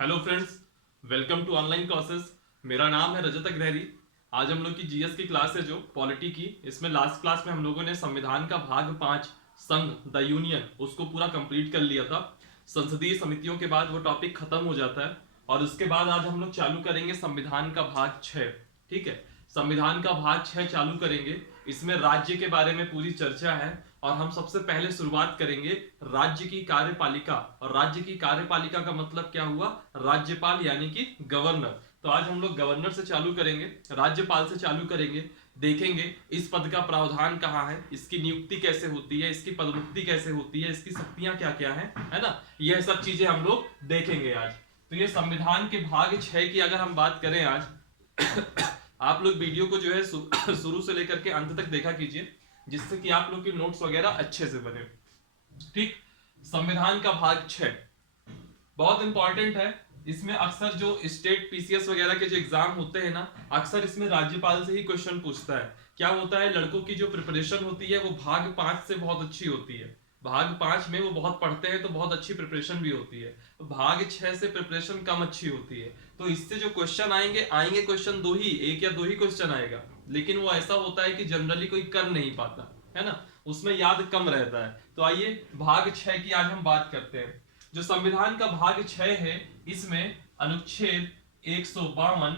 Hello friends, welcome to online classes. मेरा नाम है रजत अग्रहरी। आज हम लोग की जीएस की क्लास है जो पॉलिटी की। इसमें लास्ट क्लास में हम लोगों ने संविधान का भाग 5 संघ द यूनियन उसको पूरा कंप्लीट कर लिया था। संसदीय समितियों के बाद वो टॉपिक खत्म हो जाता है और उसके बाद आज हम लोग चालू करेंगे संविधान का भाग 6। ठीक है, संविधान का भाग 6 चालू करेंगे। इसमें राज्य के बारे में पूरी चर्चा है और हम सबसे पहले शुरुआत करेंगे राज्य की कार्यपालिका। और राज्य की कार्यपालिका का मतलब क्या हुआ? राज्यपाल यानी कि गवर्नर। तो आज हम लोग गवर्नर से चालू करेंगे, राज्यपाल से चालू करेंगे। देखेंगे इस पद का प्रावधान कहाँ है, इसकी नियुक्ति कैसे होती है, इसकी पदोन्नति कैसे होती है, इसकी शक्तियां क्या क्या है ना। यह सब चीजें हम लोग देखेंगे आज। तो ये संविधान के भाग 6 की अगर हम बात करें आज आप लोग वीडियो को जो है शुरू से लेकर के अंत तक देखा कीजिए, जिससे कि आप लोग के नोट्स वगैरह अच्छे से बने। ठीक, संविधान का भाग 6 बहुत इंपॉर्टेंट है। इसमें अक्सर जो स्टेट पीसीएस वगैरह के जो एग्जाम होते हैं ना, अक्सर इसमें राज्यपाल से ही क्वेश्चन पूछता है। क्या होता है, लड़कों की जो प्रिपरेशन होती है वो भाग 5 से बहुत अच्छी होती है। भाग 5 में वो बहुत पढ़ते हैं तो बहुत अच्छी प्रिपरेशन भी होती है। भाग 6 से प्रिपरेशन कम अच्छी होती है। तो इससे जो क्वेश्चन आएंगे आएंगे क्वेश्चन दो ही, एक या दो ही क्वेश्चन आएगा। लेकिन वो ऐसा होता है कि जनरली कोई कर नहीं पाता है ना, उसमें याद कम रहता है। तो आइए भाग 6 की आज हम बात करते हैं। जो संविधान का भाग 6 है, इसमें अनुच्छेद 152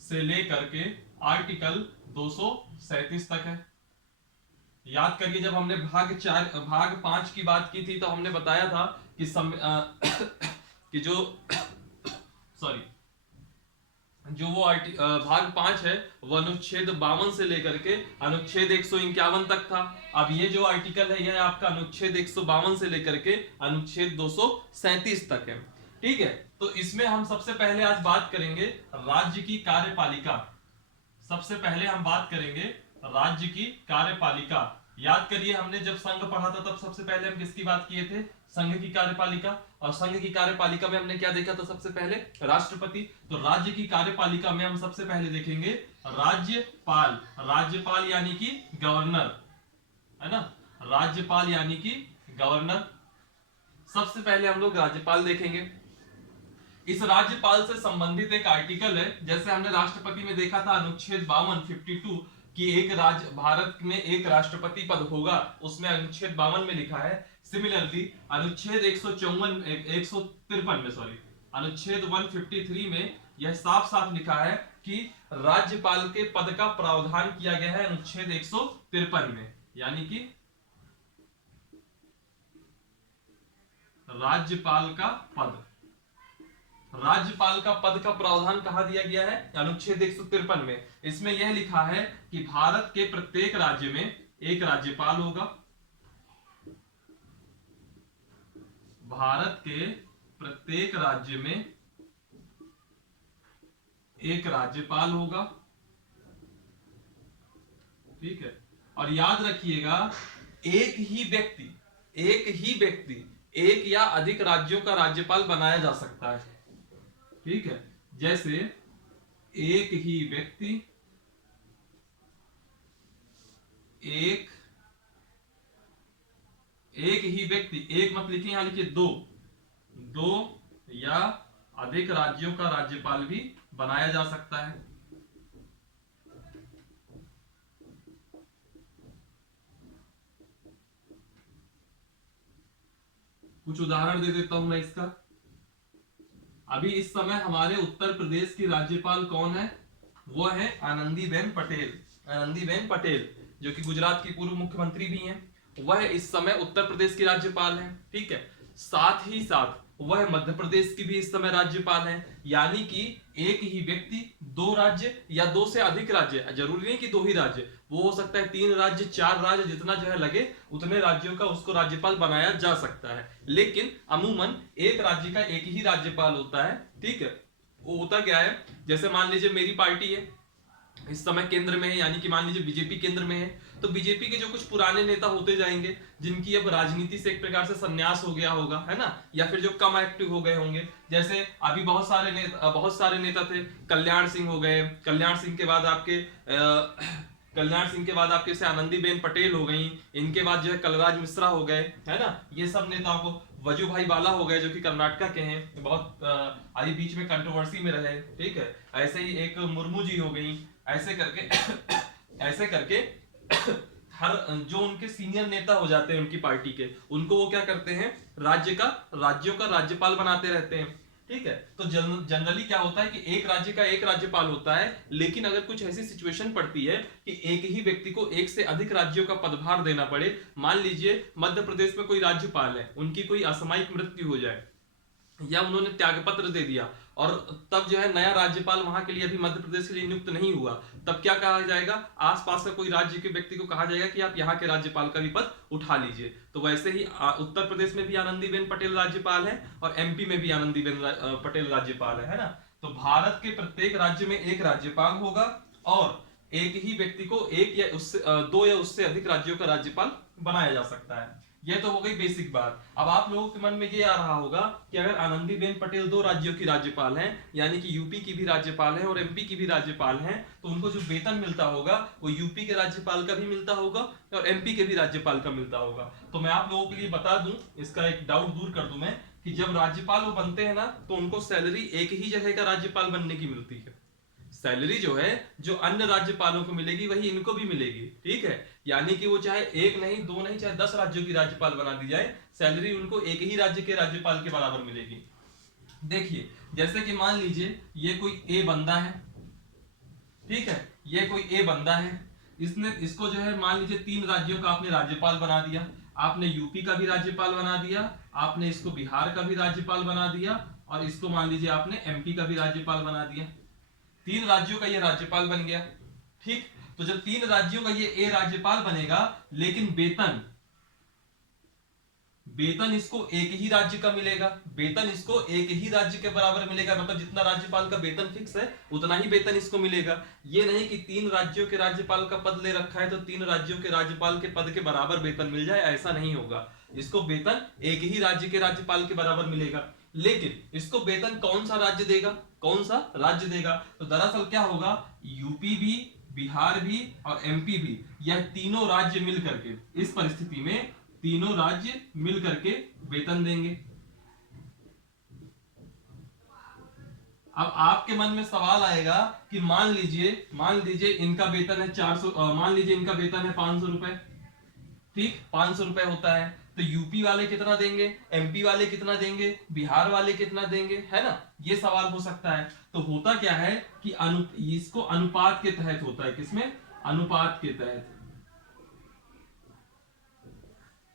से लेकर के आर्टिकल 237 तक है। याद करिए, जब हमने भाग 5 की बात की थी तो हमने बताया था कि कि जो सॉरी जो वो भाग 5 है वो अनुच्छेद 52 से लेकर के अनुच्छेद 151 तक था। अब ये जो आर्टिकल है यह आपका अनुच्छेद 152 से लेकर के अनुच्छेद 237 तक है। ठीक है, तो इसमें हम सबसे पहले आज बात करेंगे राज्य की कार्यपालिका। सबसे पहले हम बात करेंगे राज्य की कार्यपालिका। याद करिए, हमने जब संघ पढ़ा था तब सबसे पहले हम किसकी बात किए थे? संघ की कार्यपालिका। और संघ की कार्यपालिका में हमने क्या देखा था? सबसे पहले राष्ट्रपति। तो राज्य की कार्यपालिका में हम सबसे पहले देखेंगे राज्यपाल। राज्यपाल यानी कि गवर्नर, है ना। राज्यपाल यानी कि गवर्नर। सबसे पहले हम लोग राज्यपाल देखेंगे। इस राज्यपाल से संबंधित एक आर्टिकल है, जैसे हमने राष्ट्रपति में देखा था अनुच्छेद 52 कि एक राज्य भारत में एक राष्ट्रपति पद होगा, उसमें अनुच्छेद 52 में लिखा है। सिमिलरली अनुच्छेद 153 में अनुच्छेद 153 में यह साफ साफ लिखा है कि राज्यपाल के पद का प्रावधान किया गया है अनुच्छेद 153 में। यानी कि राज्यपाल का पद, राज्यपाल का पद का प्रावधान कहां दिया गया है? अनुच्छेद 153 में। इसमें यह लिखा है कि भारत के प्रत्येक राज्य में एक राज्यपाल होगा। भारत के प्रत्येक राज्य में एक राज्यपाल होगा। ठीक है, और याद रखिएगा एक ही व्यक्ति एक या अधिक राज्यों का राज्यपाल बनाया जा सकता है। ठीक है, जैसे एक ही व्यक्ति एक मत लिखिए, यहां लिखिए दो या अधिक राज्यों का राज्यपाल भी बनाया जा सकता है। कुछ उदाहरण दे देता हूं मैं इसका। अभी इस समय हमारे उत्तर प्रदेश की राज्यपाल कौन है? वो है आनंदीबेन पटेल। आनंदीबेन पटेल जो कि गुजरात की पूर्व मुख्यमंत्री भी हैं, वह इस समय उत्तर प्रदेश की राज्यपाल हैं। ठीक है, साथ ही साथ वह मध्य प्रदेश की भी इस समय राज्यपाल हैं। यानी कि एक ही व्यक्ति दो राज्य या दो से अधिक राज्य, जरूरी नहीं कि दो ही राज्य, वो हो सकता है 3 राज्य 4 राज्य, जितना जो है लगे उतने राज्यों का उसको राज्यपाल बनाया जा सकता है। लेकिन अमूमन एक राज्य का एक ही राज्यपाल होता है। ठीक है, वो होता क्या है, जैसे मान लीजिए मेरी पार्टी है इस समय केंद्र में है, यानी कि मान लीजिए बीजेपी केंद्र में है, तो बीजेपी के जो कुछ पुराने नेता होते जाएंगे, जिनकी अब राजनीति से एक प्रकार से संन्यास हो गया होगा, है ना, या फिर जो कम एक्टिव हो गए होंगे। जैसे अभी बहुत सारे नेता थे, कल्याण सिंह हो गए, कल्याण सिंह के बाद आपके कल्याण सिंह के बाद आपके जैसे आनंदीबेन पटेल हो गई, इनके बाद जो है कलराज मिश्रा हो गए, है ना, ये सब नेताओं को, वजुभाई वाला हो गए जो कि कर्नाटका के हैं, बहुत अभी बीच में कंट्रोवर्सी में रहे, ठीक है। ऐसे ही एक मुर्मू जी हो गई, ऐसे करके ऐसे करके हर जो उनके सीनियर नेता हो जाते हैं उनकी पार्टी के, उनको वो क्या करते हैं, राज्यों का राज्यपाल बनाते रहते हैं, ठीक है। तो जनरली क्या होता है कि एक राज्य का एक राज्यपाल होता है, लेकिन अगर कुछ ऐसी सिचुएशन पड़ती है कि एक ही व्यक्ति को एक से अधिक राज्यों का पदभार देना पड़े, मान लीजिए मध्य प्रदेश में कोई राज्यपाल है, उनकी कोई असामयिक मृत्यु हो जाए या उन्होंने त्यागपत्र दे दिया, और तब जो है नया राज्यपाल वहां के लिए अभी मध्य प्रदेश के लिए नियुक्त नहीं हुआ, तब क्या कहा जाएगा, आसपास का कोई राज्य के व्यक्ति को कहा जाएगा कि आप यहाँ के राज्यपाल का भी पद उठा लीजिए। तो वैसे ही उत्तर प्रदेश में भी आनंदीबेन पटेल राज्यपाल है और एमपी में भी आनंदीबेन पटेल राज्यपाल है ना। तो भारत के प्रत्येक राज्य में एक राज्यपाल होगा और एक ही व्यक्ति को एक या उससे दो या उससे अधिक राज्यों का राज्यपाल बनाया जा सकता है। ये तो हो गई बेसिक बात। अब आप लोगों के मन में ये आ रहा होगा कि अगर आनंदीबेन पटेल दो राज्यों की राज्यपाल हैं, यानी कि यूपी की भी राज्यपाल है और एमपी की भी राज्यपाल हैं, तो उनको जो वेतन मिलता होगा वो यूपी के राज्यपाल का भी मिलता होगा और एमपी के भी राज्यपाल का मिलता होगा। तो मैं आप लोगों के लिए बता दूं, इसका एक डाउट दूर कर दूं मैं, कि जब राज्यपाल वो बनते हैं ना, तो उनको सैलरी एक ही जगह का राज्यपाल बनने की मिलती है। सैलरी जो है जो अन्य राज्यपालों को मिलेगी वही इनको भी मिलेगी, ठीक है। यानी कि वो चाहे एक नहीं, दो नहीं, चाहे 10 राज्यों की राज्यपाल बना दी जाए, सैलरी उनको एक ही राज्य के राज्यपाल के बराबर मिलेगी। देखिए, जैसे कि मान लीजिए ये कोई ए बंदा है, ठीक है, ये कोई ए बंदा है, इसको जो है मान लीजिए 3 राज्यों का आपने राज्यपाल बना दिया, आपने यूपी का भी राज्यपाल बना दिया, आपने इसको बिहार का भी राज्यपाल बना दिया, और इसको मान लीजिए आपने एमपी का भी राज्यपाल बना दिया। 3 राज्यों का ये राज्यपाल बन गया, ठीक। तो जब 3 राज्यों का ये ए राज्यपाल बनेगा, लेकिन वेतन इसको एक ही राज्य का मिलेगा, वेतन इसको एक ही राज्य के बराबर मिलेगा, मतलब जितना राज्यपाल का वेतन फिक्स है उतना ही वेतन इसको मिलेगा। ये नहीं कि 3 राज्यों के राज्यपाल का पद ले रखा है तो 3 राज्यों के राज्यपाल के पद के बराबर वेतन मिल जाए, ऐसा नहीं होगा। इसको वेतन एक ही राज्य के राज्यपाल के बराबर मिलेगा, लेकिन इसको वेतन कौन सा राज्य देगा, कौन सा राज्य देगा, तो दरअसल क्या होगा, यूपी भी, बिहार भी और एमपी भी, यह तीनों राज्य मिल करके, इस परिस्थिति में तीनों राज्य मिल करके वेतन देंगे। अब आपके मन में सवाल आएगा कि मान लीजिए इनका वेतन है 400, मान लीजिए इनका वेतन है 500 रुपए, ठीक, 500 रुपए होता है, तो यूपी वाले कितना देंगे, एमपी वाले कितना देंगे, बिहार वाले कितना देंगे, है ना, ये सवाल हो सकता है। तो होता क्या है कि इसको अनुपात के तहत होता है, किसमें, अनुपात के तहत,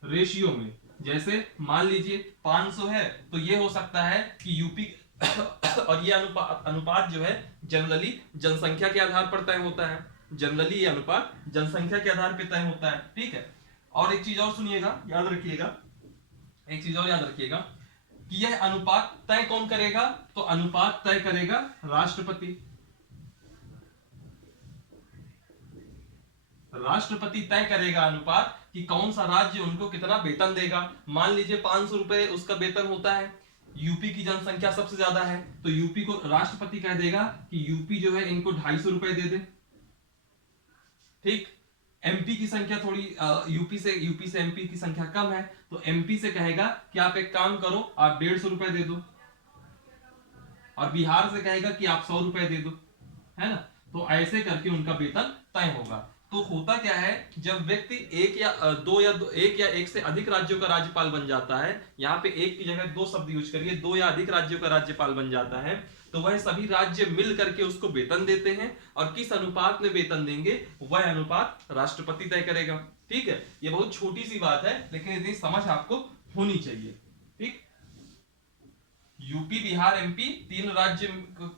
रेशियो में। जैसे मान लीजिए 500 है तो ये हो सकता है कि यूपी और ये अनुपात जो है जनरली जनसंख्या के आधार पर तय होता है, जनरली ये अनुपात जनसंख्या के आधार पर तय होता है, ठीक है। और एक चीज और सुनिएगा, याद रखिएगा, एक चीज और याद रखिएगा कि यह अनुपात तय कौन करेगा, तो अनुपात तय करेगा राष्ट्रपति। राष्ट्रपति तय करेगा अनुपात कि कौन सा राज्य उनको कितना वेतन देगा। मान लीजिए 500 रुपए उसका वेतन होता है, यूपी की जनसंख्या सबसे ज्यादा है, तो यूपी को राष्ट्रपति कह देगा कि यूपी जो है इनको 250 रुपए दे दे, ठीक। एमपी की संख्या थोड़ी यूपी से एमपी की संख्या कम है, तो एमपी से कहेगा कि आप एक काम करो, आप 150 रुपए दे दो, और बिहार से कहेगा कि आप 100 रुपए दे दो, है ना। तो ऐसे करके उनका वेतन तय होगा। तो होता क्या है, जब व्यक्ति एक या एक से अधिक राज्यों का राज्यपाल बन जाता है, यहाँ पे एक की जगह 2 शब्द यूज करिए, 2 या अधिक राज्यों का राज्यपाल बन जाता है, तो वह सभी राज्य मिल करके उसको वेतन देते हैं, और किस अनुपात में वेतन देंगे वह अनुपात राष्ट्रपति तय करेगा, ठीक है। ये बहुत छोटी सी बात है, लेकिन इतनी समझ आपको होनी चाहिए, ठीक। यूपी, बिहार, एमपी 3 राज्य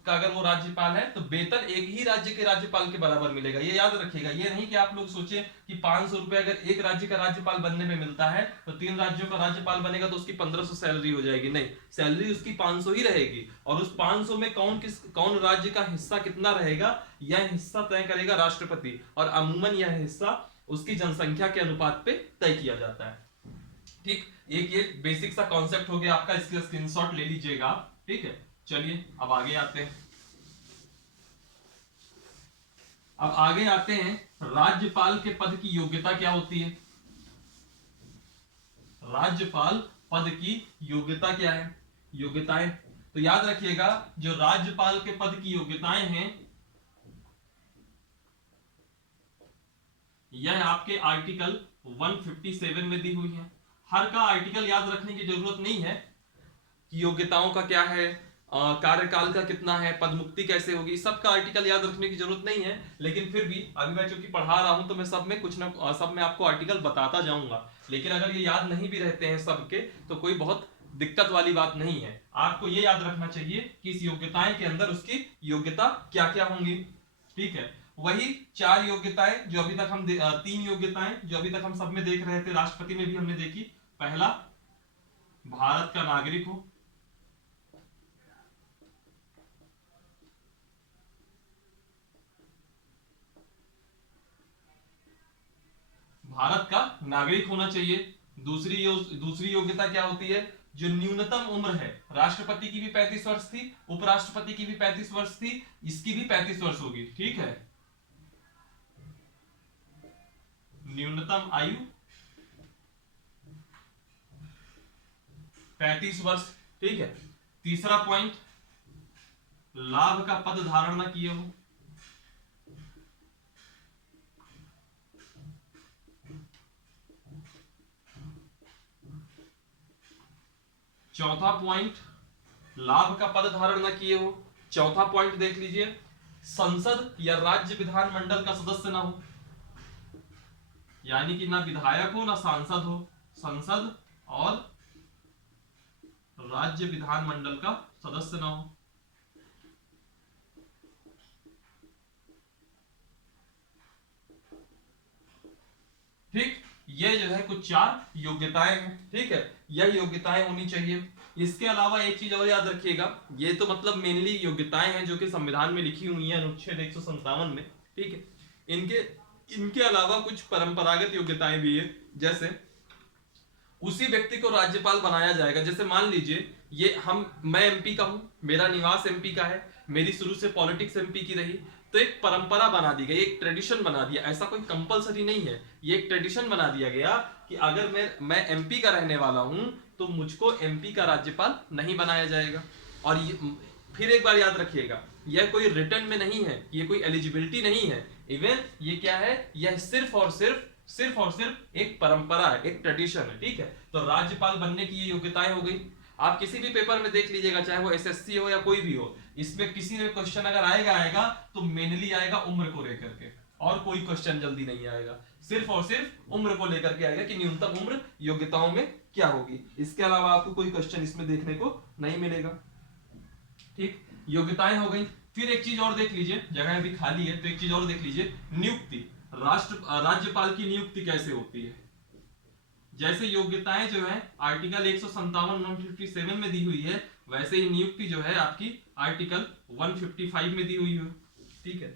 का अगर वो राज्यपाल है तो वेतन एक ही राज्य के राज्यपाल के बराबर मिलेगा, ये याद रखिएगा। ये नहीं कि आप लोग सोचें कि 500 रुपए अगर एक राज्य का राज्यपाल बनने में मिलता है तो 3 राज्यों का राज्यपाल बनेगा तो उसकी 1500 सैलरी हो जाएगी, नहीं, सैलरी उसकी 500 ही रहेगी, और उस 500 में कौन राज्य का हिस्सा कितना रहेगा यह हिस्सा तय करेगा राष्ट्रपति, और अमूमन यह हिस्सा उसकी जनसंख्या के अनुपात पे तय किया जाता है, ठीक। एक ये बेसिक सा कॉन्सेप्ट हो गया आपका, इसके स्क्रीनशॉट ले लीजिएगा, ठीक है। चलिए अब आगे आते हैं। राज्यपाल के पद की योग्यता क्या होती है? राज्यपाल पद की योग्यता क्या है? योग्यताएं, तो याद रखिएगा जो राज्यपाल के पद की योग्यताएं हैं यह आपके आर्टिकल 157 में दी हुई है। हर का आर्टिकल याद रखने की जरूरत नहीं है कि योग्यताओं का क्या है, कार्यकाल का कितना है, पद मुक्ति कैसे होगी, सबका आर्टिकल याद रखने की जरूरत नहीं है। लेकिन फिर भी अभी मैं चूंकि पढ़ा रहा हूं तो मैं सब में कुछ ना सब में आपको आर्टिकल बताता जाऊंगा। लेकिन अगर ये याद नहीं भी रहते हैं सबके तो कोई बहुत दिक्कत वाली बात नहीं है। आपको ये याद रखना चाहिए कि इस योग्यताएं के अंदर उसकी योग्यता क्या क्या होंगी। ठीक है, वही चार योग्यताएं जो अभी तक हम तीन योग्यताएं जो अभी तक हम सब में देख रहे थे, राष्ट्रपति में भी हमने देखी। पहला, भारत का नागरिक हो। भारत का नागरिक होना चाहिए। दूसरी योग्यता क्या होती है? जो न्यूनतम उम्र है, राष्ट्रपति की भी 35 वर्ष थी, उपराष्ट्रपति की भी 35 वर्ष थी, इसकी भी 35 वर्ष होगी। ठीक है, न्यूनतम आयु 35 वर्ष। ठीक है, तीसरा पॉइंट, लाभ का पद धारण न किए हो। चौथा पॉइंट, लाभ का पद धारण न किए हो। चौथा पॉइंट देख लीजिए, संसद या राज्य विधानमंडल का सदस्य ना हो, यानी कि ना विधायक हो ना सांसद हो, संसद और राज्य विधानमंडल का सदस्य ना हो। ठीक, ये जो है कुछ चार योग्यताएं हैं। ठीक है, यह योग्यताएं होनी चाहिए। इसके अलावा एक चीज और याद रखिएगा, ये तो मतलब मेनली योग्यताएं हैं जो कि संविधान में लिखी हुई हैं अनुच्छेद 157 में। ठीक है, इनके इनके अलावा कुछ परंपरागत योग्यताएं भी है। जैसे उसी व्यक्ति को राज्यपाल बनाया जाएगा। जैसे मान लीजिए मैं एमपी का हूं, मेरा निवास एमपी का है, मेरी शुरू से पॉलिटिक्स एमपी की रही, तो एक परंपरा बना दी गई, एक ट्रेडिशन बना दिया। ऐसा कोई कंपलसरी नहीं है, ये एक ट्रेडिशन बना दिया गया कि अगर मैं एमपी का रहने वाला हूं तो मुझको एमपी का राज्यपाल नहीं बनाया जाएगा। और ये फिर एक बार याद रखिएगा, यह कोई रिटर्न में नहीं है, ये कोई एलिजिबिलिटी नहीं है। इवन ये क्या है, यह सिर्फ और सिर्फ एक परंपरा है, एक ट्रेडिशन है। ठीक है, तो राज्यपाल बनने की ये योग्यताएं हो गई। आप किसी भी पेपर में देख लीजिएगा, चाहे वो एसएससी हो या कोई भी हो, इसमें किसी में क्वेश्चन अगर आएगा तो मेनली आएगा उम्र को लेकर के, और कोई क्वेश्चन जल्दी नहीं आएगा। सिर्फ और सिर्फ उम्र को लेकर के आएगा कि न्यूनतम उम्र योग्यताओं में क्या होगी। इसके अलावा आपको कोई क्वेश्चन इसमें देखने को नहीं मिलेगा। ठीक, योग्यताएं हो गई। फिर एक चीज और देख लीजिए, जगह अभी खाली है तो एक चीज और देख लीजिए, नियुक्ति। राज्यपाल की नियुक्ति कैसे होती है? जैसे योग्यताएं जो है आर्टिकल 157 में दी हुई है, वैसे ही नियुक्ति जो है आपकी आर्टिकल 155 में दी हुई है। ठीक है,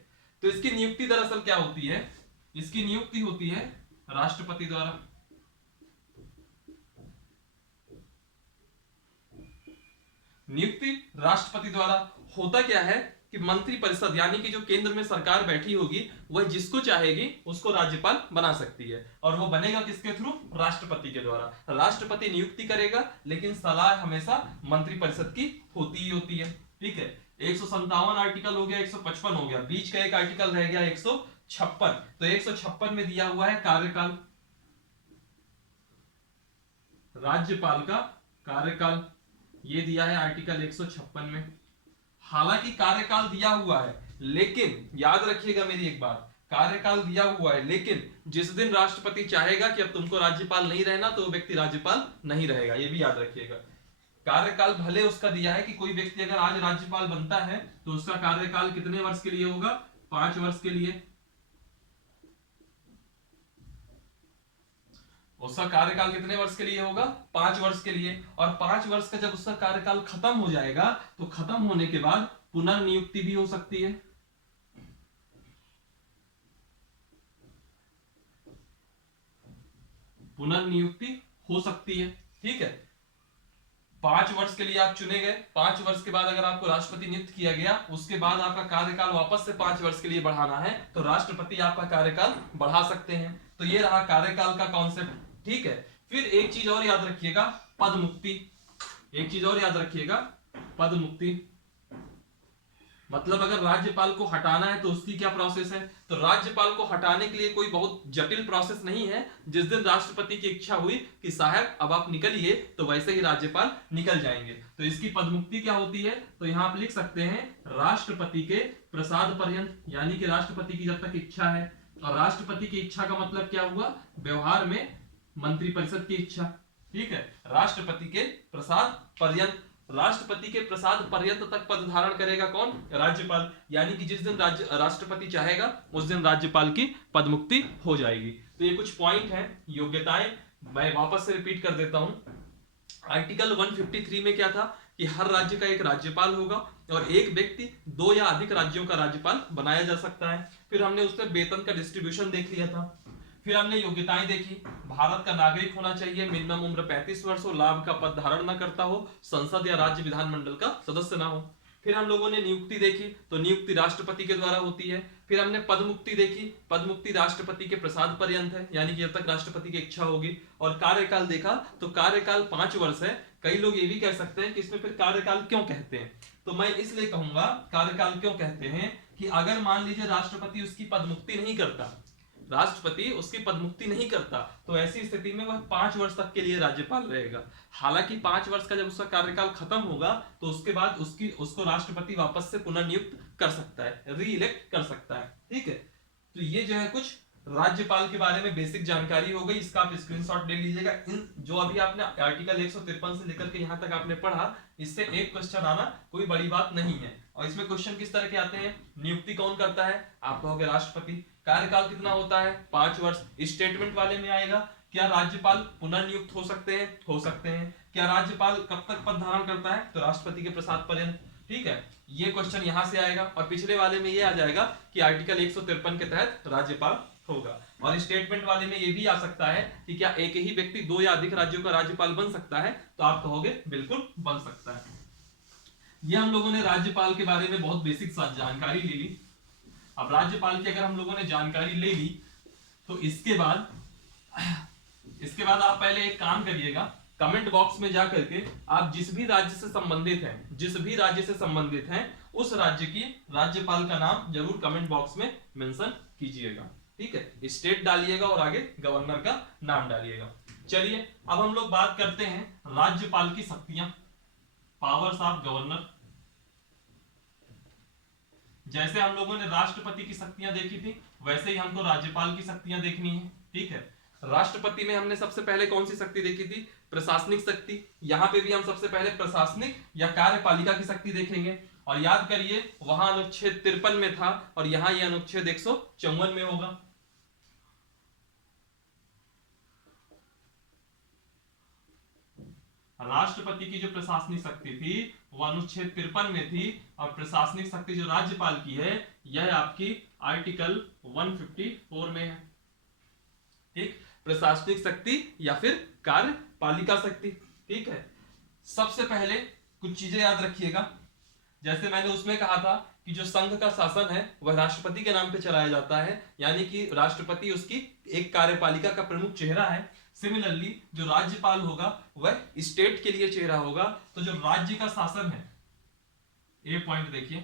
तो इसकी नियुक्ति दरअसल क्या होती है? इसकी नियुक्ति होती है राष्ट्रपति द्वारा। नियुक्ति राष्ट्रपति द्वारा। होता क्या है कि मंत्री परिषद यानी कि जो केंद्र में सरकार बैठी होगी वह जिसको चाहेगी उसको राज्यपाल बना सकती है, और वो बनेगा किसके थ्रू? राष्ट्रपति के द्वारा। राष्ट्रपति नियुक्ति करेगा, लेकिन सलाह हमेशा मंत्री परिषद की होती ही होती है। ठीक है, 157 आर्टिकल हो गया, 155 हो गया, बीच का एक आर्टिकल रह गया 156। तो 156 में दिया हुआ है कार्यकाल, राज्यपाल का कार्यकाल, ये दिया है आर्टिकल 156 में। हालांकि कार्यकाल दिया हुआ है, लेकिन याद रखिएगा मेरी एक बात, कार्यकाल दिया हुआ है लेकिन जिस दिन राष्ट्रपति चाहेगा कि अब तुमको राज्यपाल नहीं रहना तो वो व्यक्ति राज्यपाल नहीं रहेगा, ये भी याद रखिएगा। कार्यकाल भले उसका दिया है कि कोई व्यक्ति अगर आज राज्यपाल बनता है तो उसका कार्यकाल कितने वर्ष के लिए होगा? 5 वर्ष के लिए। उसका कार्यकाल कितने वर्ष के लिए होगा? 5 वर्ष के लिए। और 5 वर्ष का जब उसका कार्यकाल खत्म हो जाएगा तो खत्म होने के बाद पुनर्नियुक्ति भी हो सकती है। पुनर्नियुक्ति हो सकती है। ठीक है, 5 वर्ष के लिए आप चुने गए, 5 वर्ष के बाद अगर आपको राष्ट्रपति नियुक्त किया गया, उसके बाद आपका कार्यकाल वापस से 5 वर्ष के लिए बढ़ाना है तो राष्ट्रपति आपका कार्यकाल बढ़ा सकते हैं। तो ये रहा कार्यकाल का कॉन्सेप्ट, ठीक है। फिर एक चीज और याद रखिएगा, पद मुक्ति। एक चीज और याद रखिएगा, पद मुक्ति मतलब अगर राज्यपाल को हटाना है तो उसकी क्या प्रोसेस है। तो राज्यपाल को हटाने के लिए कोई बहुत जटिल प्रोसेस नहीं है। जिस दिन राष्ट्रपति की इच्छा हुई कि साहब अब आप निकलिए, तो वैसे ही राज्यपाल निकल जाएंगे। तो इसकी पदमुक्ति क्या होती है, तो यहां आप लिख सकते हैं राष्ट्रपति के प्रसाद पर्यंत, यानी कि राष्ट्रपति की जब तक इच्छा है। और राष्ट्रपति की इच्छा का मतलब क्या हुआ, व्यवहार में मंत्रिपरिषद की इच्छा, ठीक है। राष्ट्रपति के प्रसाद पर्यंत, राष्ट्रपति के प्रसाद पर्यंत तक पद धारण करेगा कौन, राज्यपाल। यानी कि जिस दिन राष्ट्रपति चाहेगा उस दिन राज्यपाल की पदमुक्ति हो जाएगी। तो ये कुछ पॉइंट हैं, योग्यताएं मैं वापस से रिपीट कर देता हूं। आर्टिकल 153 में क्या था कि हर राज्य का एक राज्यपाल होगा और एक व्यक्ति 2 या अधिक राज्यों का राज्यपाल बनाया जा सकता है। फिर हमने उसमें वेतन का डिस्ट्रीब्यूशन देख लिया था। फिर हमने योग्यताएं देखी, भारत का नागरिक होना चाहिए, मिनिमम उम्र 35 वर्ष हो, लाभ का पद धारण न करता हो, संसद या राज्य विधानमंडल का सदस्य ना हो। फिर हम लोगों ने नियुक्ति देखी, तो नियुक्ति राष्ट्रपति के द्वारा होती है। फिर हमने पदमुक्ति देखी, पदमुक्ति राष्ट्रपति के प्रसाद पर्यंत है, यानी कि जब तक राष्ट्रपति की इच्छा होगी। और कार्यकाल देखा तो कार्यकाल 5 वर्ष है। कई लोग ये भी कह सकते हैं कि इसमें फिर कार्यकाल क्यों कहते हैं, तो मैं इसलिए कहूंगा कार्यकाल क्यों कहते हैं कि अगर मान लीजिए राष्ट्रपति उसकी पदमुक्ति नहीं करता, राष्ट्रपति उसकी पदमुक्ति नहीं करता, तो ऐसी स्थिति में वह 5 वर्ष तक के लिए राज्यपाल रहेगा। हालांकि 5 वर्ष का जब उसका कार्यकाल खत्म होगा तो उसके बाद उसको राष्ट्रपति वापस से पुनर्नियुक्त कर सकता है, री इलेक्ट कर सकता है, ठीक है। तो ये जो है कुछ राज्यपाल के बारे में बेसिक जानकारी हो गई, इसका आप स्क्रीनशॉट ले लीजिएगा। इन जो अभी आपने आर्टिकल 153 से लेकर के यहाँ तक आपने पढ़ा, इससे एक क्वेश्चन आना कोई बड़ी बात नहीं है। और इसमें क्वेश्चन किस तरह के आते हैं, नियुक्ति कौन करता है, आप कहोगे राष्ट्रपति, कार्यकाल कितना होता है 5 वर्ष। स्टेटमेंट वाले में आएगा, क्या राज्यपाल पुनर्नियुक्त हो सकते हैं, हो सकते हैं। क्या राज्यपाल कब तक पद धारण करता है, तो राष्ट्रपति के प्रसाद पर्यंत, ठीक है। ये क्वेश्चन यहां से आएगा। और पिछले वाले में ये आ जाएगा कि आर्टिकल 153 के तहत राज्यपाल होगा। और स्टेटमेंट वाले में ये भी आ सकता है कि क्या एक ही व्यक्ति 2 या अधिक राज्यों का राज्यपाल बन सकता है, तो आप कहोगे बिल्कुल बन सकता है। ये हम लोगों ने राज्यपाल के बारे में बहुत बेसिक जानकारी ले ली। अब राज्यपाल की अगर हम लोगों ने जानकारी ले ली तो इसके बाद आप पहले एक काम करिएगा, कमेंट बॉक्स में जा करके आप जिस भी राज्य से संबंधित हैं उस राज्य की राज्यपाल का नाम जरूर कमेंट बॉक्स में मेंशन कीजिएगा, ठीक है। स्टेट डालिएगा और आगे गवर्नर का नाम डालिएगा। चलिए अब हम लोग बात करते हैं राज्यपाल की शक्तियां, पावर्स ऑफ गवर्नर। जैसे हम लोगों ने राष्ट्रपति की शक्तियां देखी थी, वैसे ही हमको राज्यपाल की शक्तियां देखनी है, ठीक है। राष्ट्रपति में हमने सबसे पहले कौन सी शक्ति देखी थी, प्रशासनिक शक्ति। यहां पे भी हम सबसे पहले प्रशासनिक या कार्यपालिका की शक्ति देखेंगे। और याद करिए वहां अनुच्छेद 53 में था और यहां यह अनुच्छेद 154 में होगा। राष्ट्रपति की जो प्रशासनिक शक्ति थी वह अनुच्छेद 53 में थी और प्रशासनिक शक्ति जो राज्यपाल की है यह आपकी आर्टिकल 154 में है, ठीक। प्रशासनिक शक्ति या फिर कार्यपालिका शक्ति, ठीक है। सबसे पहले कुछ चीजें याद रखिएगा, जैसे मैंने उसमें कहा था कि जो संघ का शासन है वह राष्ट्रपति के नाम पे चलाया जाता है, यानी कि राष्ट्रपति उसकी एक कार्यपालिका का प्रमुख चेहरा है। सिमिलरली जो राज्यपाल होगा वह स्टेट के लिए चेहरा होगा। तो जो राज्य का शासन है, ये पॉइंट देखिए,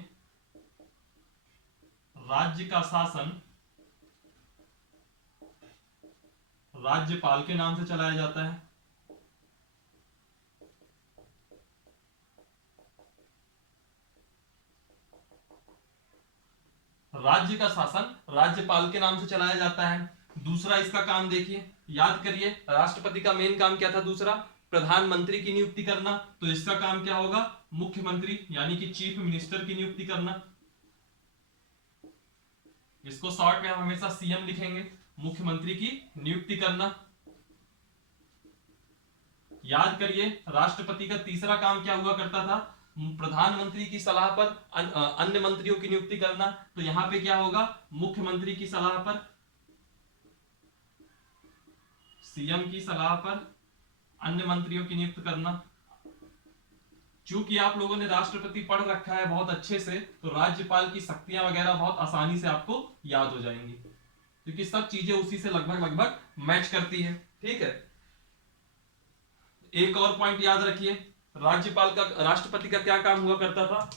राज्य का शासन राज्यपाल के नाम से चलाया जाता है। राज्य का शासन राज्यपाल के नाम से चलाया जाता है। दूसरा इसका काम देखिए, याद करिए राष्ट्रपति का मेन काम क्या था, दूसरा प्रधानमंत्री की नियुक्ति करना। तो इसका काम क्या होगा, मुख्यमंत्री यानी कि चीफ मिनिस्टर की नियुक्ति करना। इसको शॉर्ट में हम हमेशा सीएम लिखेंगे, मुख्यमंत्री की नियुक्ति करना। याद करिए राष्ट्रपति का तीसरा काम क्या हुआ करता था, प्रधानमंत्री की सलाह पर अन्य मंत्रियों की नियुक्ति करना। तो यहां पे क्या होगा, मुख्यमंत्री की सलाह पर, सीएम की सलाह पर अन्य मंत्रियों की नियुक्ति करना। चूंकि आप लोगों ने राष्ट्रपति पढ़ रखा है बहुत अच्छे से, तो राज्यपाल की शक्तियां वगैरह बहुत आसानी से आपको याद हो जाएंगी, क्योंकि सब चीजें उसी से लगभग लगभग मैच करती है। ठीक है, एक और पॉइंट याद रखिए, राज्यपाल का, राष्ट्रपति का क्या काम हुआ करता था?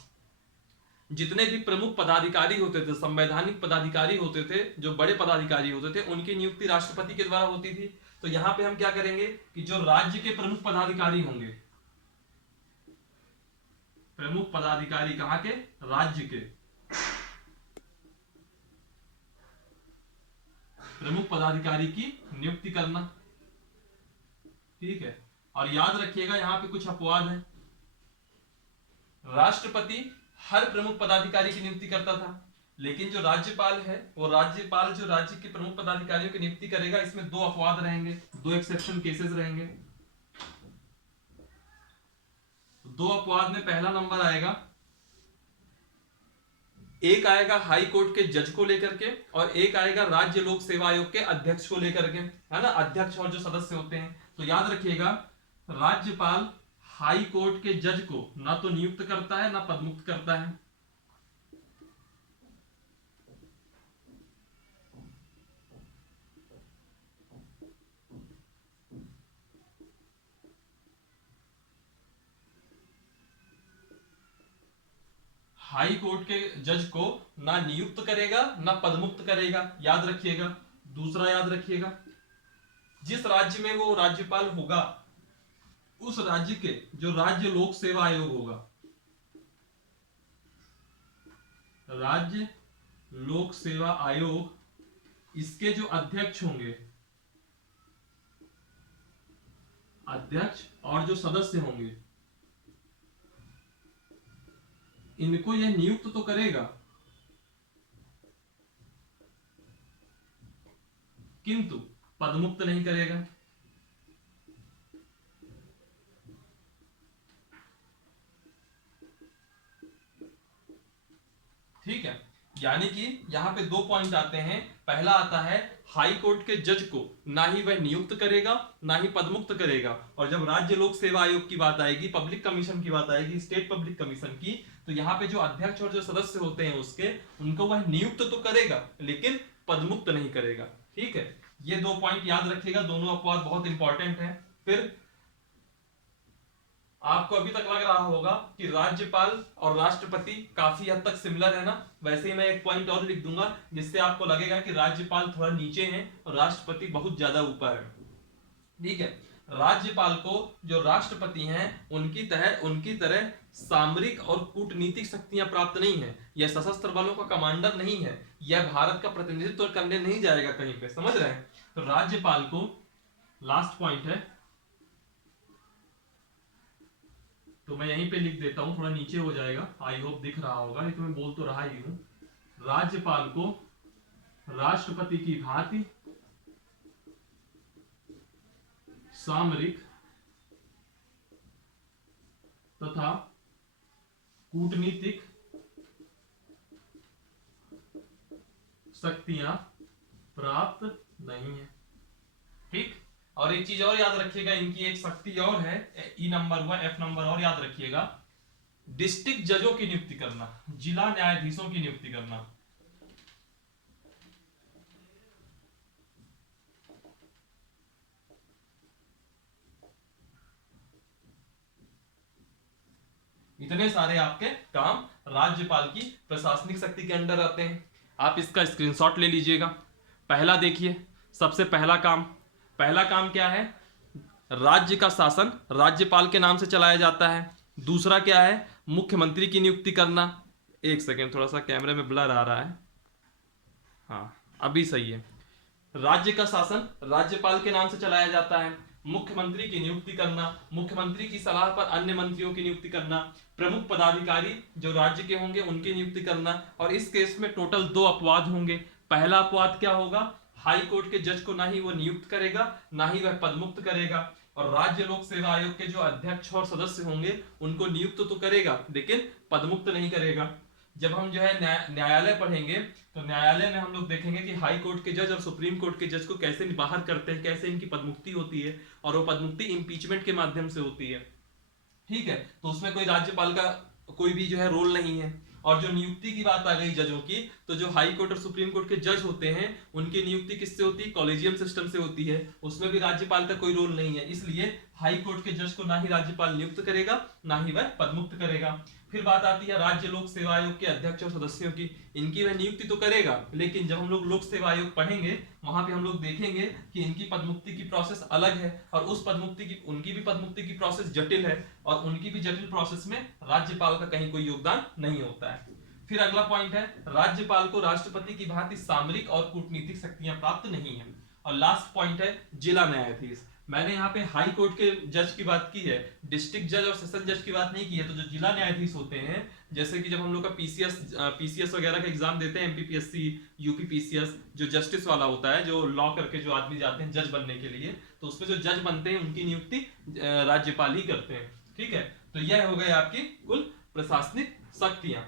जितने भी प्रमुख पदाधिकारी होते थे, संवैधानिक पदाधिकारी होते थे, जो बड़े पदाधिकारी होते थे, उनकी नियुक्ति राष्ट्रपति के द्वारा होती थी। तो यहां पे हम क्या करेंगे कि जो राज्य के प्रमुख पदाधिकारी होंगे, प्रमुख पदाधिकारी कहां के? राज्य के प्रमुख पदाधिकारी की नियुक्ति करना। ठीक है, और याद रखिएगा यहां पे कुछ अपवाद है। राष्ट्रपति हर प्रमुख पदाधिकारी की नियुक्ति करता था, लेकिन जो राज्यपाल है, वो राज्यपाल जो राज्य के प्रमुख पदाधिकारियों की नियुक्ति करेगा, इसमें दो अपवाद रहेंगे, दो एक्सेप्शन केसेस रहेंगे। दो अपवाद में पहला नंबर आएगा, एक आएगा हाई कोर्ट के जज को लेकर के, और एक आएगा राज्य लोक सेवा आयोग के अध्यक्ष को लेकर के, है ना, अध्यक्ष और जो सदस्य होते हैं। तो याद रखिएगा, राज्यपाल हाई कोर्ट के जज को ना तो नियुक्त करता है ना पदमुक्त करता है। हाई कोर्ट के जज को ना नियुक्त करेगा ना पदमुक्त करेगा, याद रखिएगा। दूसरा याद रखिएगा, जिस राज्य में वो राज्यपाल होगा, उस राज्य के जो राज्य लोक सेवा आयोग होगा, राज्य लोक सेवा आयोग, इसके जो अध्यक्ष होंगे, अध्यक्ष और जो सदस्य होंगे, इनको यह नियुक्त तो करेगा, किंतु पदमुक्त नहीं करेगा। ठीक है, यानी कि यहां पे दो पॉइंट आते हैं। पहला आता है, हाई कोर्ट के जज को ना ही वह नियुक्त करेगा ना ही पदमुक्त करेगा, और जब राज्य लोक सेवा आयोग की बात आएगी, पब्लिक कमीशन की बात आएगी, स्टेट पब्लिक कमीशन की, तो यहाँ पे जो अध्यक्ष और जो सदस्य होते हैं उसके, उनको वह नियुक्त तो करेगा लेकिन पदमुक्त नहीं करेगा। ठीक है, ये दो पॉइंट याद रखिएगा, दोनों अपवाद बहुत इंपॉर्टेंट है। फिर आपको अभी तक लग रहा होगा कि राज्यपाल और राष्ट्रपति काफी हद तक सिमिलर है ना, वैसे ही मैं एक पॉइंट और लिख दूंगा जिससे आपको लगेगा कि राज्यपाल थोड़ा नीचे है और राष्ट्रपति बहुत ज्यादा ऊपर है। ठीक है, राज्यपाल को जो राष्ट्रपति हैं उनकी तरह सामरिक और कूटनीतिक शक्तियां प्राप्त नहीं है, यह सशस्त्र बलों का कमांडर नहीं है, यह भारत का प्रतिनिधित्व करने नहीं जाएगा कहीं पे, समझ रहे हैं? तो राज्यपाल को, लास्ट पॉइंट है तो मैं यहीं पे लिख देता हूं, थोड़ा नीचे हो जाएगा, आई होप दिख रहा होगा, ये तो मैं बोल तो रहा ही हूं। राज्यपाल को राष्ट्रपति की भांति सामरिक तथा कूटनीतिक शक्तियां प्राप्त नहीं है। ठीक, और एक चीज और याद रखिएगा, इनकी एक शक्ति और है, ई नंबर हुआ, एफ नंबर और याद रखिएगा, डिस्ट्रिक्ट जजों की नियुक्ति करना, जिला न्यायाधीशों की नियुक्ति करना। इतने सारे आपके काम राज्यपाल की प्रशासनिक शक्ति के अंडर आते हैं। आप इसका स्क्रीनशॉट ले लीजिएगा। पहला देखिए, सबसे पहला काम क्या है? राज्य का शासन राज्यपाल के नाम से चलाया जाता है। दूसरा क्या है? मुख्यमंत्री की नियुक्ति करना। एक सेकेंड, थोड़ा सा कैमरे में ब्लर आ रहा है, हाँ अभी सही है। राज्य का शासन राज्यपाल के नाम से चलाया जाता है। मुख्यमंत्री की नियुक्ति करना, मुख्यमंत्री की सलाह पर अन्य मंत्रियों की नियुक्ति करना, प्रमुख पदाधिकारी जो राज्य के होंगे उनकी नियुक्ति करना। और इस केस में टोटल दो अपवाद होंगे। पहला अपवाद क्या होगा? हाई कोर्ट के जज को ना ही वो नियुक्त करेगा ना ही वह पदमुक्त करेगा, और राज्य लोक सेवा आयोग के जो अध्यक्ष और सदस्य होंगे उनको नियुक्त तो करेगा लेकिन पदमुक्त नहीं करेगा। जब हम जो है न्यायालय पढ़ेंगे तो न्यायालय में हम लोग देखेंगे कि हाई कोर्ट के जज और सुप्रीम कोर्ट के जज को कैसे बाहर करते हैं, कैसे इनकी पदमुक्ति होती है, और वो पदमुक्ति इंपीचमेंट के माध्यम से होती है। ठीक है, तो उसमें कोई राज्यपाल का कोई भी जो है रोल नहीं है। और जो नियुक्ति की बात आ गई जजों की, तो जो हाई कोर्ट और सुप्रीम कोर्ट के जज होते हैं उनकी नियुक्ति किससे होती है? कॉलेजियम सिस्टम से होती है। उसमें भी राज्यपाल का कोई रोल नहीं है, इसलिए हाई कोर्ट के जज को ना ही राज्यपाल नियुक्त करेगा ना ही वह पदमुक्त करेगा। फिर बात आती है राज्य लोक सेवा आयोग के अध्यक्ष और सदस्यों की। इनकी वह नियुक्ति तो करेगा, लेकिन जब हम लोग लोक सेवा आयोग पढ़ेंगे वहां पे हम लोग देखेंगे कि इनकी पदमुक्ति की प्रोसेस अलग है, और उस पदमुक्ति की उनकी भी पदमुक्ति की प्रोसेस जटिल है, और उनकी भी जटिल प्रोसेस में राज्यपाल का कहीं कोई योगदान नहीं होता है। फिर अगला पॉइंट है, राज्यपाल को राष्ट्रपति की भांति सामरिक और कूटनीतिक शक्तियां प्राप्त नहीं है। और लास्ट पॉइंट है जिला न्यायाधीश। मैंने यहाँ पे हाई कोर्ट के जज की बात की है, डिस्ट्रिक्ट जज और सेशन जज की बात नहीं की है। तो जो जिला न्यायाधीश होते हैं, जैसे कि जब हम लोग का पीसीएस वगैरह का एग्जाम देते हैं, एमपीपीएससी, यूपीपीसीएस, जो जस्टिस वाला होता है, जो लॉ करके जो आदमी जाते हैं जज बनने के लिए, तो उसमें जो जज बनते हैं उनकी नियुक्ति राज्यपाल ही करते हैं। ठीक है, तो यह हो गए आपकी कुल प्रशासनिक शक्तियां।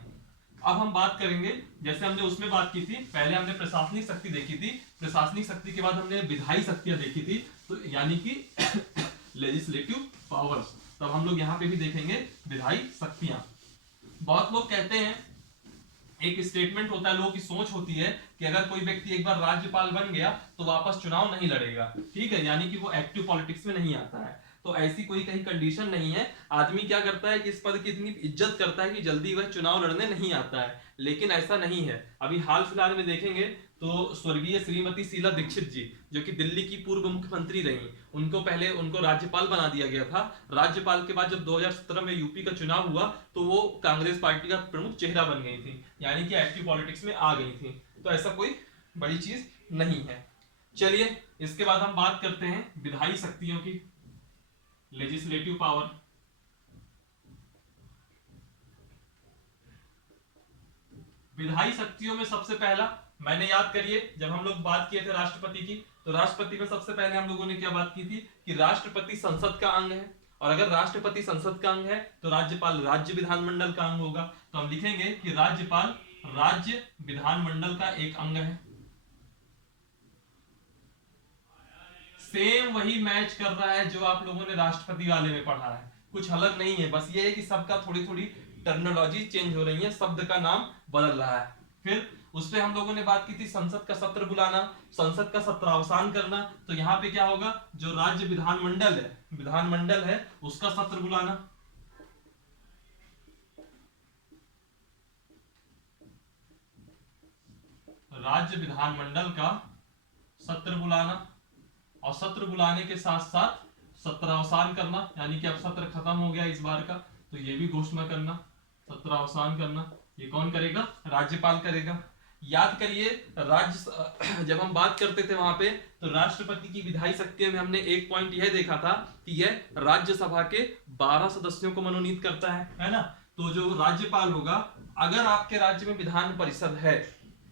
अब हम बात करेंगे, जैसे हमने उसमें बात की थी, पहले हमने प्रशासनिक शक्ति देखी थी, प्रशासनिक शक्ति के बाद हमने विधायी शक्तियां देखी थी, तो यानी कि लेजिस्लेटिव पावर्स। तब हम लोग यहाँ पे भी देखेंगे विधायी शक्तियां। बहुत लोग कहते हैं, एक स्टेटमेंट होता है, लोगों की सोच होती है कि अगर कोई व्यक्ति एक बार राज्यपाल बन गया तो वापस चुनाव नहीं लड़ेगा। ठीक है, यानी कि वो एक्टिव पॉलिटिक्स में नहीं आता है। तो ऐसी कोई कहीं कंडीशन नहीं है। आदमी क्या करता है कि इस पद की इतनी इज्जत करता है कि जल्दी वह चुनाव लड़ने नहीं आता है, लेकिन ऐसा नहीं है। अभी हाल फिलहाल में देखेंगे तो स्वर्गीय श्रीमती शीला दीक्षित जी, जो कि दिल्ली की पूर्व मुख्यमंत्री रही, उनको पहले उनको राज्यपाल बना दिया गया था। राज्यपाल के बाद जब 2017 में यूपी का चुनाव हुआ तो वो कांग्रेस पार्टी का प्रमुख चेहरा बन गई थी, यानी कि एक्टिव पॉलिटिक्स में आ गई थी। तो ऐसा कोई बड़ी चीज नहीं है। चलिए, इसके बाद हम बात करते हैं विधायी शक्तियों की, लेजिस्लेटिव पावर। विधायी शक्तियों में सबसे पहला, मैंने याद करिए जब हम लोग बात किए थे राष्ट्रपति की, तो राष्ट्रपति में सबसे पहले हम लोगों ने क्या बात की थी कि राष्ट्रपति संसद का अंग है, और अगर राष्ट्रपति संसद का अंग है तो राज्यपाल राज्य विधानमंडल का अंग होगा। तो हम लिखेंगे कि राज्यपाल राज्य विधानमंडल का एक अंग है। सेम वही मैच कर रहा है जो आप लोगों ने राष्ट्रपति वाले में पढ़ा है, कुछ अलग नहीं है, बस ये है कि सबका थोड़ी थोड़ी टर्मिनोलॉजी चेंज हो रही है, शब्द का नाम बदल रहा है। फिर उसपे हम लोगों ने बात की थी संसद का सत्र बुलाना, संसद का सत्रावसान करना। तो यहाँ पे क्या होगा, जो राज्य विधानमंडल है उसका सत्र बुलाना। राज्य विधानमंडल का सत्र बुलाना, और सत्र बुलाने के साथ साथ सत्रावसान करना, यानी कि अब सत्र खत्म हो गया इस बार का, तो ये भी घोषणा करना, सत्रावसान करना। ये कौन करेगा? राज्यपाल करेगा। याद करिए, राज्य जब हम बात करते थे वहां पे, तो राष्ट्रपति की विधायी शक्तियों में हमने एक पॉइंट यह देखा था कि यह राज्यसभा के 12 सदस्यों को मनोनीत करता है ना। तो जो राज्यपाल होगा, अगर आपके राज्य में विधान परिषद है,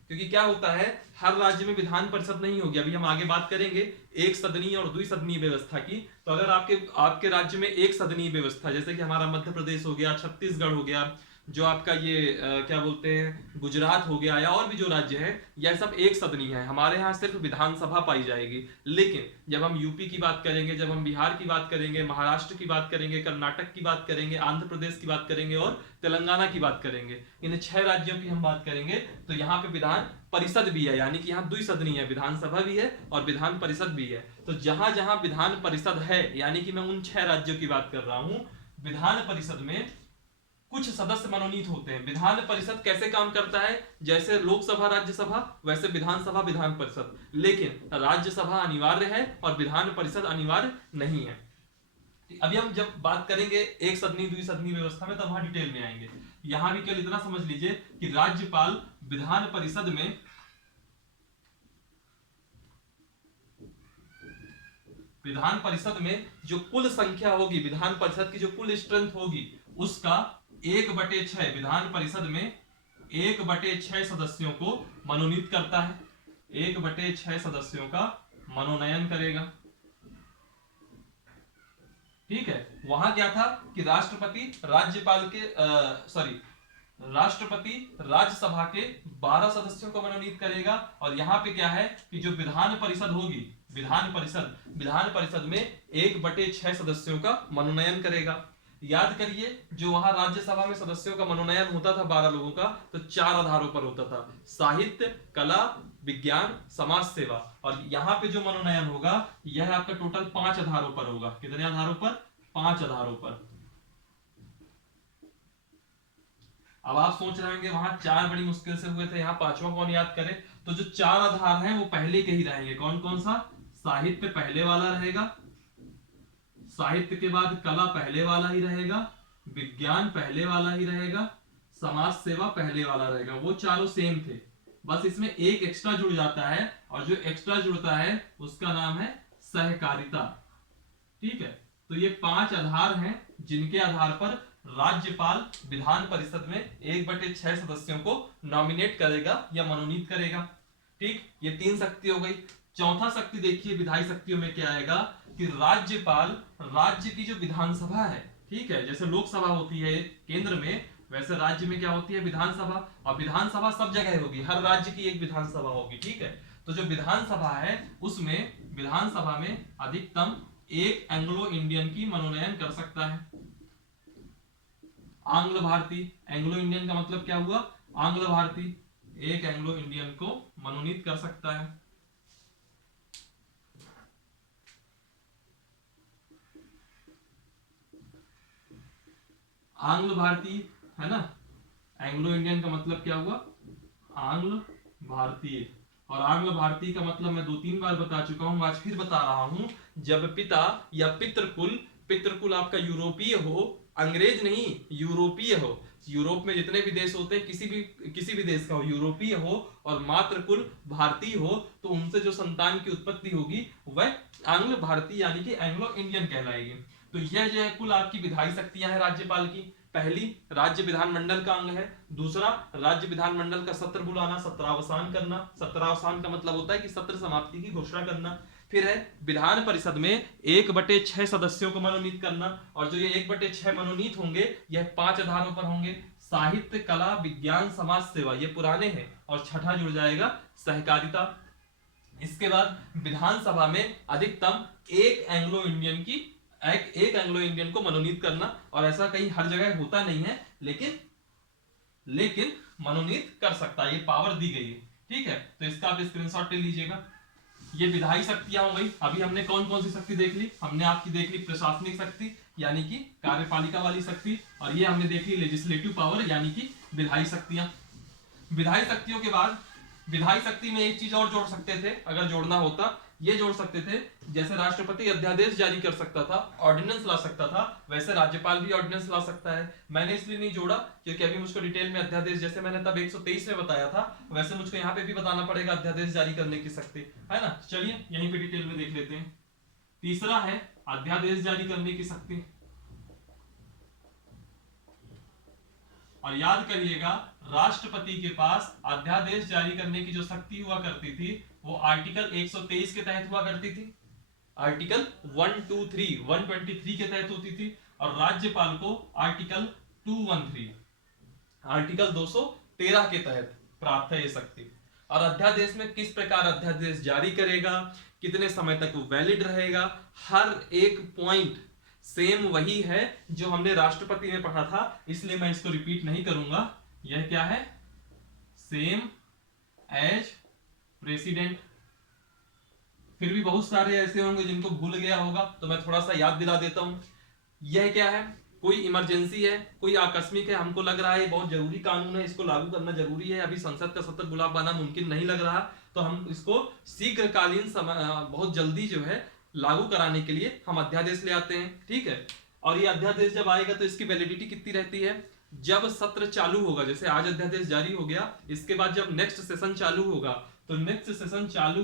क्योंकि क्या होता है, हर राज्य में विधान परिषद नहीं होगी, अभी हम आगे बात करेंगे एक सदनीय और द्विसदनीय व्यवस्था की। तो अगर आपके राज्य में एक सदनीय व्यवस्था, जैसे कि हमारा मध्य प्रदेश हो गया, छत्तीसगढ़ हो गया, जो आपका ये क्या बोलते हैं, गुजरात हो गया, या और भी जो राज्य है, यह सब एक सदनी है। हमारे यहाँ सिर्फ विधानसभा पाई जाएगी। लेकिन जब हम यूपी की बात करेंगे, जब हम बिहार की बात करेंगे, महाराष्ट्र की बात करेंगे, कर्नाटक की बात करेंगे, आंध्र प्रदेश की बात करेंगे और तेलंगाना की बात करेंगे, इन 6 राज्यों की हम बात करेंगे, तो यहाँ पे विधान परिषद भी है, यानी कि यहाँ द्विसदनी है, विधानसभा भी है और विधान परिषद भी है। तो जहां जहां विधान परिषद है, यानी कि मैं उन 6 राज्यों की बात कर रहा हूं, विधान परिषद में कुछ सदस्य मनोनीत होते हैं। विधान परिषद कैसे काम करता है, जैसे लोकसभा राज्यसभा, वैसे विधानसभा विधान परिषद, लेकिन राज्यसभा अनिवार्य है और विधान परिषद अनिवार्य नहीं है। अभी हम जब बात करेंगे एक सदनी द्विसदनी व्यवस्था में, तब वहां डिटेल में आएंगे। यहां भी केवल इतना समझ लीजिए कि राज्यपाल विधान परिषद में जो कुल संख्या होगी, विधान परिषद की जो कुल स्ट्रेंथ होगी, उसका 1/6 विधान परिषद में 1/6 सदस्यों को मनोनीत करता है, 1/6 सदस्यों का मनोनयन करेगा। ठीक है, वहां क्या था कि राष्ट्रपति राज्यसभा के 12 सदस्यों को मनोनीत करेगा, और यहां पे क्या है कि जो विधान परिषद होगी, विधान परिषद में 1/6 सदस्यों का मनोनयन करेगा। याद करिए, जो वहां राज्यसभा में सदस्यों का मनोनयन होता था 12 लोगों का, तो 4 आधारों पर होता था, साहित्य, कला, विज्ञान, समाज सेवा। और यहाँ पे जो मनोनयन होगा यह आपका टोटल 5 आधारों पर होगा। कितने आधारों पर? 5 आधारों पर। अब आप सोच रहे होंगे वहां 4 बड़ी मुश्किल से हुए थे, यहाँ पांचवा कौन याद करे? तो जो 4 आधार हैं वो पहले के ही रहेंगे। कौन कौन सा? साहित्य पहले वाला रहेगा, साहित्य के बाद कला पहले वाला ही रहेगा, विज्ञान पहले वाला ही रहेगा, समाज सेवा पहले वाला रहेगा। वो चारों सेम थे, बस इसमें एक एक्स्ट्रा जुड़ जाता है, और जो एक्स्ट्रा जुड़ता है उसका नाम है सहकारिता। ठीक है, तो ये 5 आधार हैं जिनके आधार पर राज्यपाल विधान परिषद में 1/6 सदस्यों को नॉमिनेट करेगा या मनोनीत करेगा। ठीक, ये 3 शक्ति हो गई। चौथा शक्ति देखिए विधायी शक्तियों में क्या आएगा कि राज्यपाल राज्य की जो विधानसभा है, ठीक है, जैसे लोकसभा होती है केंद्र में, वैसे राज्य में क्या होती है? विधानसभा। और विधानसभा सब जगह होगी, हर राज्य की एक विधानसभा होगी। ठीक है, तो जो विधानसभा है उसमें विधानसभा में अधिकतम एक एंग्लो इंडियन की मनोनयन कर सकता है। आंग्ल भारतीय, एंग्लो इंडियन का मतलब क्या हुआ? आंग्ल भारतीय, एक एंग्लो इंडियन को मनोनीत कर सकता है। आंग्ल भारतीय है ना, एंग्लो इंडियन का मतलब क्या हुआ? आंग्ल भारतीय। और आंग्ल भारतीय का मतलब मैं 2-3 बार बता चुका हूं, आज फिर बता रहा हूं। जब पिता या पितृकुल, पितृकुल आपका यूरोपीय हो, अंग्रेज नहीं, यूरोपीय हो, यूरोप में जितने भी देश होते हैं किसी भी देश का हो, यूरोपीय हो, और मातृकुल भारतीय हो, तो उनसे जो संतान की उत्पत्ति होगी वह आंग्ल भारतीय यानी कि एंग्लो इंडियन कहलाएगी। तो यह जो है कुल आपकी विधायी शक्तियां हैं राज्यपाल की। पहली, राज्य विधानमंडल का अंग है। दूसरा, राज्य विधानमंडल का सत्र बुलाना, सत्रावसान करना। सत्रावसान का मतलब होता है कि सत्र समाप्ति की घोषणा करना। फिर है विधान परिषद में 1/6 सदस्यों को मनोनीत करना, और जो ये 1/6 मनोनीत होंगे यह 5 आधारों पर होंगे, साहित्य, कला, विज्ञान, समाज सेवा, ये पुराने हैं। और छठा जुड़ जाएगा सहकारिता। इसके बाद विधानसभा में अधिकतम एक एंग्लो इंडियन की एक एंग्लो इंडियन को मनोनीत करना, और ऐसा कहीं हर जगह होता नहीं है, लेकिन मनोनीत कर सकता है, ये पावर दी गई है। ठीक है, तो इसका आप स्क्रीनशॉट ले लीजिएगा। ये विधायी शक्तियां हो गई। अभी हमने कौन कौन सी शक्ति देख ली? हमने आपकी देख ली प्रशासनिक शक्ति यानी कि कार्यपालिका वाली शक्ति, और ये हमने देख ली लेजिस्लेटिव पावर यानी कि विधायी शक्तियां। विधायी शक्तियों के बाद विधायी शक्ति में एक चीज और जोड़ सकते थे, अगर जोड़ना होता, ये जोड़ सकते थे, जैसे राष्ट्रपति अध्यादेश जारी कर सकता था, ऑर्डिनेंस ला सकता था, वैसे राज्यपाल भी ऑर्डिनेंस ला सकता है। मैंने इसलिए नहीं जोड़ा क्योंकि अभी मुझको डिटेल में अध्यादेश, जैसे मैंने तब 123 में बताया था, वैसे मुझको यहाँ पे भी बताना पड़ेगा अध्यादेश जारी करने की शक्ति, है ना। चलिए यहीं पे डिटेल में देख लेते हैं। तीसरा है अध्यादेश जारी करने की शक्ति। और याद करिएगा, राष्ट्रपति के पास अध्यादेश जारी करने की जो शक्ति हुआ करती थी वो आर्टिकल 123 के तहत हुआ करती थी, आर्टिकल 123 के तहत होती थी, और राज्यपाल को आर्टिकल 213, आर्टिकल 213 के तहत प्राप्त है ये शक्ति। और अध्यादेश में किस प्रकार अध्यादेश जारी करेगा, कितने समय तक वो वैलिड रहेगा, हर एक पॉइंट सेम वही है जो हमने राष्ट्रपति में पढ़ा था, इसलिए मैं इसको रिपीट नहीं करूंगा। यह क्या है? Same as president. फिर भी बहुत सारे ऐसे होंगे जिनको भूल गया होगा, तो मैं थोड़ा सा याद दिला देता हूं। यह क्या है? कोई इमरजेंसी है, कोई आकस्मिक है, हमको लग रहा है बहुत जरूरी कानून है, इसको लागू करना जरूरी है, अभी संसद का सत्र बुला पाना मुमकिन नहीं लग रहा, तो हम इसको शीघ्रकालीन समय बहुत जल्दी जो है लागू कराने के लिए हम अध्यादेश ले आते हैं। ठीक है, और ये अध्यादेश जब आएगा तो इसकी वैलिडिटी कितनी रहती है? जब सत्र चालू होगा, जैसे आज अध्यादेश जारी हो गया, इसके बाद जब नेक्स्ट सेशन चालू होगा, तो नेक्स्ट सेशन चालू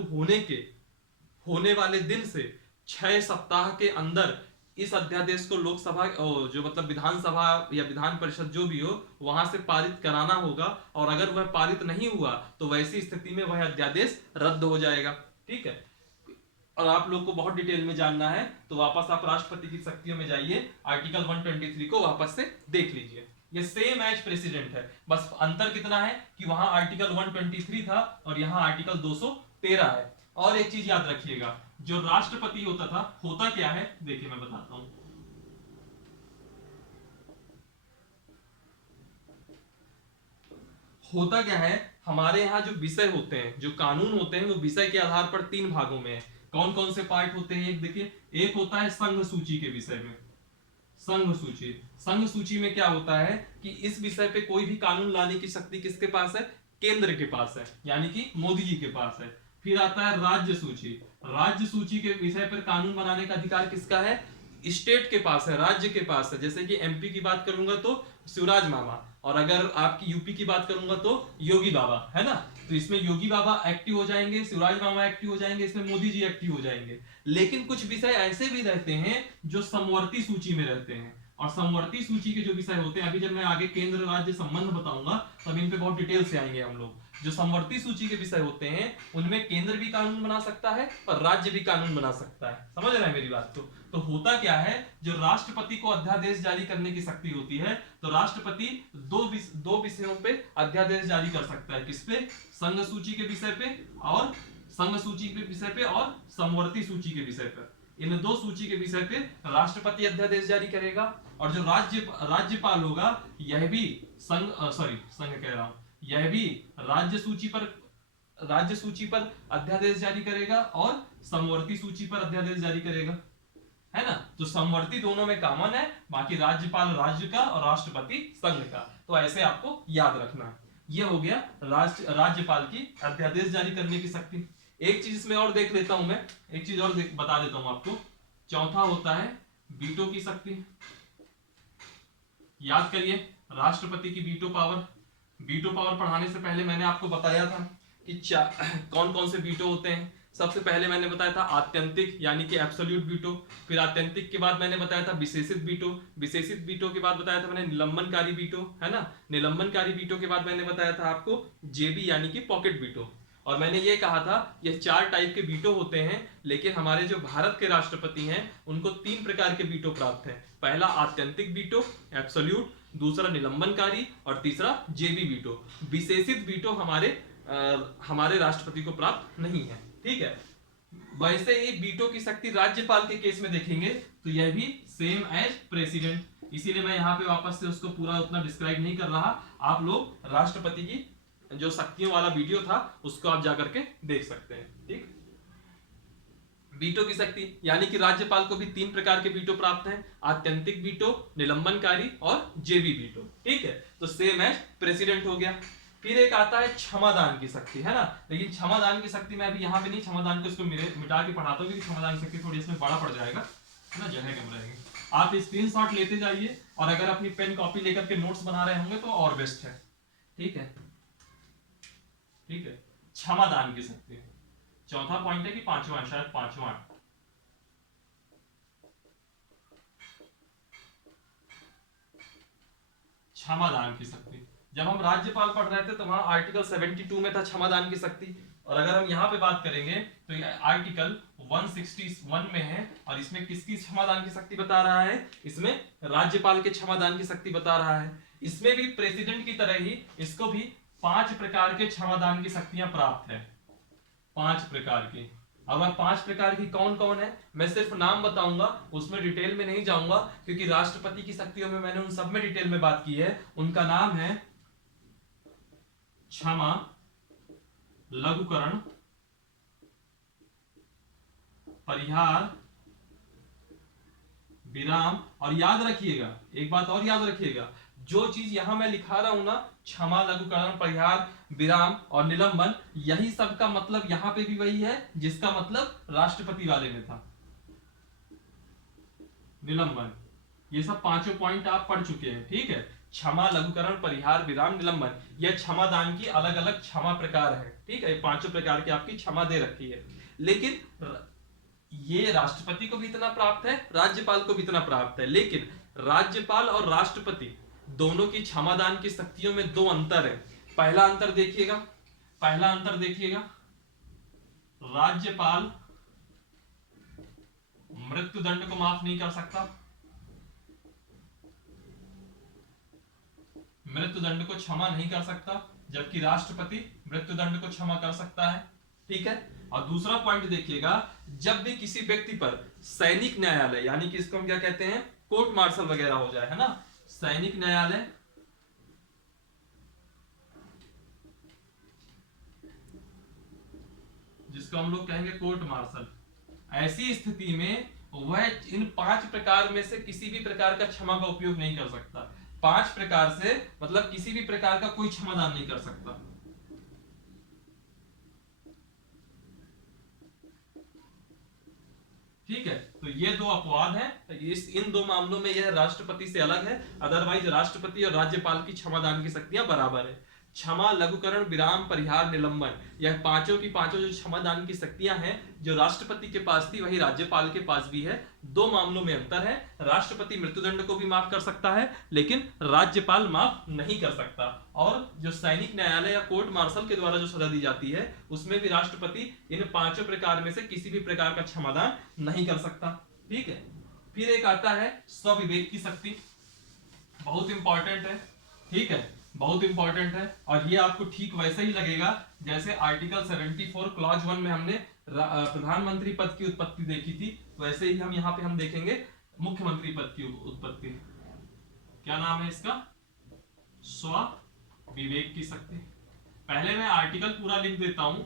होने वाले दिन से 6 सप्ताह के अंदर इस अध्यादेश को लोकसभा जो मतलब विधानसभा या विधान परिषद जो भी हो वहां से पारित कराना होगा, और अगर वह पारित नहीं हुआ तो वैसी स्थिति में वह अध्यादेश रद्द हो जाएगा। ठीक है, और आप लोग को बहुत डिटेल में जानना है तो वापस आप राष्ट्रपति की शक्तियों में जाइए, आर्टिकल 123 को वापस से देख लीजिए। ये सेम एज प्रेसिडेंट है, बस अंतर कितना है कि वहां आर्टिकल 123 था और यहाँ आर्टिकल 213 है। और एक चीज याद रखिएगा, जो राष्ट्रपति होता था, होता क्या है देखिए मैं बताता हूं। होता क्या है, हमारे यहाँ जो विषय होते हैं, जो कानून होते हैं, वो विषय के आधार पर 3 भागों में है। कौन कौन से पार्ट होते हैं, एक देखिए, एक होता है संघ सूची के विषय में। संघ सूची, संघ सूची में क्या होता है कि इस विषय पे कोई भी कानून लाने की शक्ति किसके पास है, केंद्र के पास है, यानी कि मोदी जी के पास है। फिर आता है राज्य सूची, राज्य सूची के विषय पर कानून बनाने का अधिकार किसका है, स्टेट के पास है, राज्य के पास है। जैसे कि एमपी की बात करूंगा तो शिवराज मामा, और अगर आपकी यूपी की बात करूंगा तो योगी बाबा, है ना। तो इसमें योगी बाबा एक्टिव हो जाएंगे, शिवराज मामा एक्टिव हो जाएंगे, इसमें मोदी जी एक्टिव हो जाएंगे। लेकिन कुछ विषय ऐसे भी रहते हैं जो समवर्ती सूची में रहते हैं, और समवर्ती सूची के जो विषय होते हैं, अभी जब मैं आगे केंद्र राज्य संबंध बताऊंगा तब इन पे बहुत डिटेल से आएंगे हम लोग। जो समवर्ती सूची के विषय होते हैं उनमें केंद्र भी कानून बना सकता है और राज्य भी कानून बना सकता है। समझ रहे हैं मेरी बात को। तो होता क्या है, जो राष्ट्रपति को अध्यादेश जारी करने की शक्ति होती है, तो राष्ट्रपति दो विषयों पे अध्यादेश जारी कर सकता है। किस पे, संघ सूची के विषय पे, और संघ सूची के विषय पे और समवर्ती सूची के विषय पर। इन दो सूची के विषय पे राष्ट्रपति अध्यादेश जारी करेगा, और जो राज्यपाल होगा यह भी संघ कह रहा हूं, यह भी राज्य सूची पर अध्यादेश जारी करेगा और समवर्ती सूची पर अध्यादेश जारी करेगा, है ना। तो समवर्ती दोनों में कॉमन है, बाकी राज्यपाल राज्य का और राष्ट्रपति संघ का। तो ऐसे आपको याद रखना है। यह हो गया राज्यपाल की अध्यादेश जारी करने की शक्ति। एक चीज इसमें और देख लेता हूं मैं, एक चीज और बता देता हूं आपको। चौथा होता है वीटो की शक्ति। याद करिए राष्ट्रपति की वीटो पावर। वीटो पावर पढ़ाने से पहले मैंने आपको बताया था कि कौन कौन से वीटो होते हैं। सबसे पहले मैंने बताया था आत्यंतिक यानी कि एब्सोल्यूट वीटो, फिर आत्यंतिक के बाद मैंने बताया था विशेषित वीटो, विशेषित वीटो के बाद बताया था मैंने निलंबनकारी वीटो, है ना। निलंबनकारी वीटो के बाद मैंने बताया था आपको जेबी यानी कि पॉकेट वीटो। और मैंने ये कहा था ये 4 टाइप के वीटो होते हैं, लेकिन हमारे जो भारत के राष्ट्रपति हैं उनको 3 प्रकार के वीटो प्राप्त है। पहला आत्यंतिक वीटो एब्सोल्यूट, दूसरा निलंबनकारी और तीसरा जेबी वीटो। विशेषित वीटो हमारे राष्ट्रपति को प्राप्त नहीं है, ठीक है। वैसे ही वीटो की शक्ति राज्यपाल के केस में देखेंगे तो यह भी सेम एज प्रेसिडेंट, इसीलिए मैं यहाँ पे वापस से उसको पूरा उतना डिस्क्राइब नहीं कर रहा। आप लोग राष्ट्रपति की जो शक्तियों वाला वीडियो था उसको आप जाकर के देख सकते हैं, ठीक। वीटो की शक्ति यानी कि राज्यपाल को भी 3 प्रकार के वीटो प्राप्त हैं, आत्यंतिक वीटो, निलंबनकारी और जेबी वीटो, ठीक है। तो सेम एज प्रेसिडेंट हो गया। फिर एक आता है क्षमादान की शक्ति, है ना। लेकिन क्षमादान की शक्ति मैं अभी यहाँ पे नहीं, क्षमादान को इसको मिटा के पढ़ाता हूँ क्योंकि क्षमादान की शक्ति थोड़ी इसमें बड़ा पड़ जाएगा, है ना, जगह कम रहेगी। आप स्क्रीनशॉट लेते जाइए और अगर अपनी पेन कॉपी लेकर के नोट्स बना रहे होंगे तो और बेस्ट है, ठीक है, ठीक है। क्षमादान की शक्ति चौथा पॉइंट है कि पांचवा, शायद पांचवा। क्षमादान की शक्ति, जब हम राज्यपाल पढ़ रहे थे तो वहां आर्टिकल 72 में था क्षमादान की शक्ति, और अगर हम यहाँ पे बात करेंगे तो ये आर्टिकल 161 में है, और इसमें किसकी क्षमादान की शक्ति बता रहा है, इसमें राज्यपाल के क्षमादान की शक्ति बता रहा है। इसमें भी प्रेसिडेंट की तरह ही इसको भी 5 प्रकार के क्षमादान की शक्तियां प्राप्त है, 5 प्रकार की। अब 5 प्रकार की कौन कौन है मैं सिर्फ नाम बताऊंगा, उसमें डिटेल में नहीं जाऊंगा क्योंकि राष्ट्रपति की शक्तियों में मैंने उन सब में डिटेल में बात की है। उनका नाम है क्षमा, लघुकरण, परिहार, विराम, और याद रखिएगा एक बात और याद रखिएगा, जो चीज यहां मैं लिखा रहा हूं ना, क्षमा, लघुकरण, परिहार, विराम और निलंबन, यही सब का मतलब यहां पे भी वही है जिसका मतलब राष्ट्रपति वाले में था, निलंबन। ये सब 5 पॉइंट आप पढ़ चुके हैं, ठीक है। क्षमा, लघुकरण, परिहार, विराम, निलंबन, यह क्षमादान की अलग अलग क्षमा प्रकार है, ठीक है। 5 प्रकार की आपकी क्षमा दे रखी है, लेकिन ये राष्ट्रपति को भी इतना प्राप्त है, राज्यपाल को भी इतना प्राप्त है। लेकिन राज्यपाल और राष्ट्रपति दोनों की क्षमादान की शक्तियों में 2 अंतर है। पहला अंतर देखिएगा, पहला अंतर देखिएगा, राज्यपाल मृत्यु दंड को माफ नहीं कर सकता, मृत्यु दंड को क्षमा नहीं कर सकता, जबकि राष्ट्रपति मृत्यु दंड को क्षमा कर सकता है, ठीक है। और दूसरा पॉइंट देखिएगा, जब भी किसी व्यक्ति पर सैनिक न्यायालय यानी कि इसको हम क्या कहते हैं, कोर्ट मार्शल वगैरह हो जाए, है ना, सैनिक न्यायालय जिसको हम लोग कहेंगे कोर्ट मार्शल। ऐसी स्थिति में वह इन 5 प्रकार में से किसी भी प्रकार का क्षमा का उपयोग नहीं कर सकता। 5 प्रकार से मतलब किसी भी प्रकार का कोई क्षमादान नहीं कर सकता। ठीक है, तो ये दो अपवाद हैं। इन दो मामलों में यह राष्ट्रपति से अलग है, अदरवाइज राष्ट्रपति और राज्यपाल की क्षमादान की शक्तियां बराबर है। क्षमा, लघुकरण, विराम, परिहार, निलंबन, यह पांचों की पांचों जो क्षमादान की शक्तियां हैं जो राष्ट्रपति के पास थी वही राज्यपाल के पास भी है। दो मामलों में अंतर है, राष्ट्रपति मृत्युदंड को भी माफ कर सकता है लेकिन राज्यपाल माफ नहीं कर सकता। और जो सैनिक न्यायालय या कोर्ट मार्शल के द्वारा जो सजा दी जाती है उसमें भी राष्ट्रपति इन 5 प्रकार में से किसी भी प्रकार का क्षमादान नहीं कर सकता। ठीक है, फिर एक आता है स्वविवेक की शक्ति, बहुत इंपॉर्टेंट है। ठीक है, बहुत इंपॉर्टेंट है और ये आपको ठीक वैसे ही लगेगा जैसे आर्टिकल 74 क्लॉज 1 में हमने प्रधानमंत्री पद की उत्पत्ति देखी थी, वैसे ही हम यहाँ पे हम देखेंगे मुख्यमंत्री पद की उत्पत्ति। क्या नाम है इसका? स्व विवेक की शक्ति। पहले मैं आर्टिकल पूरा लिख देता हूं,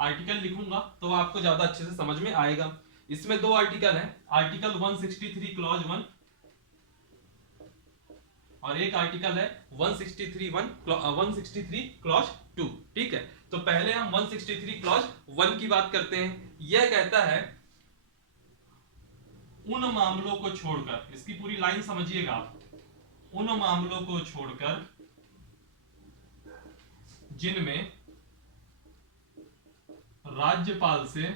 आर्टिकल लिखूंगा तो आपको ज्यादा अच्छे से समझ में आएगा। इसमें दो आर्टिकल है, आर्टिकल 163 क्लॉज 1 और एक आर्टिकल है 163 क्लॉज 2। ठीक है, तो पहले हम 163 क्लॉज 1 की बात करते हैं। यह कहता है उन मामलों को छोड़कर, इसकी पूरी लाइन समझिएगा आप, उन मामलों को छोड़कर जिनमें राज्यपाल से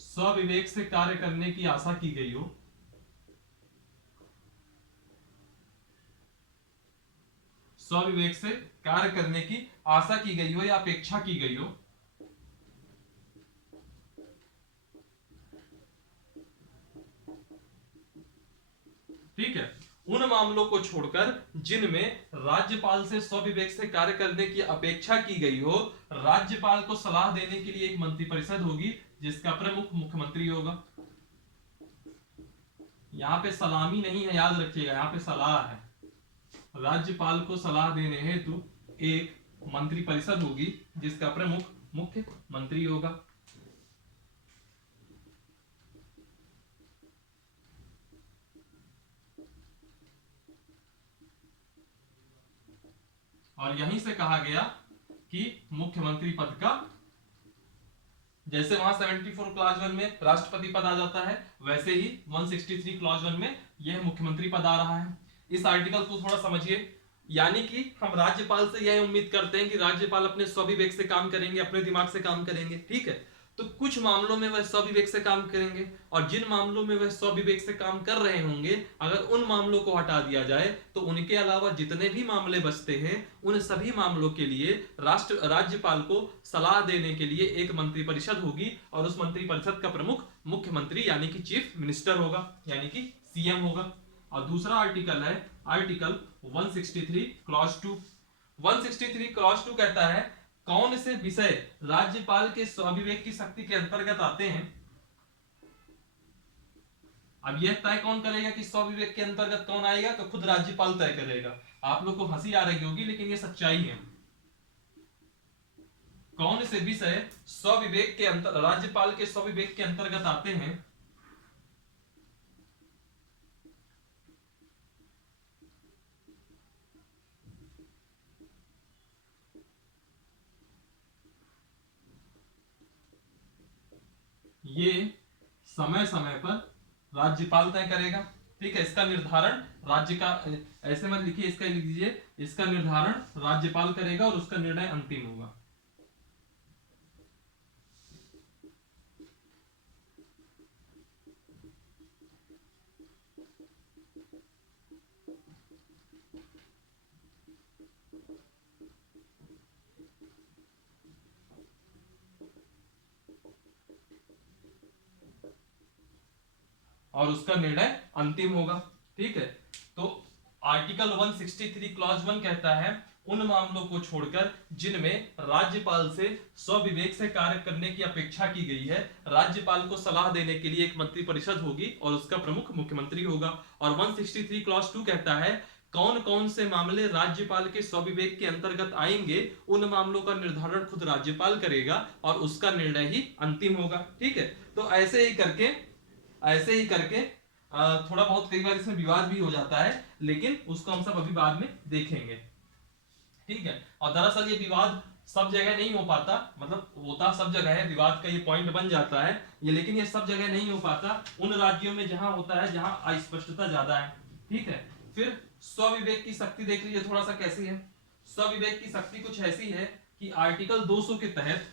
स्वविवेक से कार्य करने की आशा की गई हो, स्वविवेक से कार्य करने की आशा की गई हो या अपेक्षा की गई हो, ठीक है, उन मामलों को छोड़कर जिनमें राज्यपाल से स्वविवेक से कार्य करने की अपेक्षा की गई हो, राज्यपाल को सलाह देने के लिए एक मंत्रिपरिषद होगी जिसका प्रमुख मुख्यमंत्री होगा। यहां पे सलामी नहीं है, याद रखिएगा, यहां पे सलाह है। राज्यपाल को सलाह देने हेतु एक मंत्रिपरिषद होगी जिसका प्रमुख मुख्यमंत्री होगा। और यहीं से कहा गया कि मुख्यमंत्री पद का, जैसे वहां 74 क्लॉज 1 में राष्ट्रपति पद आ जाता है वैसे ही 163 क्लॉज 1 में यह मुख्यमंत्री पद आ रहा है। इस आर्टिकल को थोड़ा समझिए, यानी कि हम राज्यपाल से यह उम्मीद करते हैं कि राज्यपाल अपने स्वविवेक से काम करेंगे, अपने दिमाग से काम करेंगे। ठीक है, तो कुछ मामलों में वह स्वविवेक से काम करेंगे और जिन मामलों में वह स्वविवेक से काम कर रहे होंगे अगर उन मामलों को हटा दिया जाए तो उनके अलावा जितने भी मामले बचते हैं उन सभी मामलों के लिए राज्यपाल को सलाह देने के लिए एक मंत्रिपरिषद होगी और उस मंत्रिपरिषद का प्रमुख मुख्यमंत्री यानी कि चीफ मिनिस्टर होगा, यानी कि सीएम होगा। और दूसरा आर्टिकल है आर्टिकल 163 क्लॉज 2। 163 क्लॉज 2 कहता है कौन से विषय राज्यपाल के स्वविवेक की शक्ति के अंतर्गत आते हैं। अब यह तय कौन करेगा कि स्वविवेक के अंतर्गत कौन आएगा, तो खुद राज्यपाल तय करेगा। आप लोग को हंसी आ रही होगी लेकिन यह सच्चाई है। कौन से विषय स्वविवेक के राज्यपाल के स्वविवेक के अंतर्गत आते हैं, ये समय समय पर राज्यपाल तय करेगा। ठीक है, इसका निर्धारण राज्य का, ऐसे मत लिखिए, इसका लिख दीजिए, इसका निर्धारण राज्यपाल करेगा और उसका निर्णय अंतिम होगा। और उसका निर्णय अंतिम होगा। ठीक है, तो आर्टिकल 163 क्लॉज 1 कहता है उन मामलों को छोड़कर जिनमें राज्यपाल से स्वविवेक से कार्य करने की अपेक्षा की गई है, राज्यपाल को सलाह देने के लिए एक मंत्रिपरिषद होगी और उसका प्रमुख मुख्यमंत्री होगा। और 163 क्लॉज 2 कहता है कौन कौन से मामले राज्यपाल के स्वविवेक के अंतर्गत आएंगे, उन मामलों का निर्धारण खुद राज्यपाल करेगा और उसका निर्णय ही अंतिम होगा। ठीक है, तो ऐसे ही करके थोड़ा बहुत कई बार इसमें विवाद भी हो जाता है, लेकिन उसको हम सब अभी बाद में देखेंगे। ठीक है, और दरअसल ये विवाद सब जगह नहीं हो पाता, मतलब होता सब जगह है, विवाद का ये पॉइंट बन जाता है ये, लेकिन ये सब जगह नहीं हो पाता, उन राज्यों में जहां होता है जहां अस्पष्टता ज्यादा है। ठीक है, फिर स्वविवेक की शक्ति देख लीजिए थोड़ा सा कैसी है। स्वविवेक की शक्ति कुछ ऐसी है कि आर्टिकल 200 के तहत,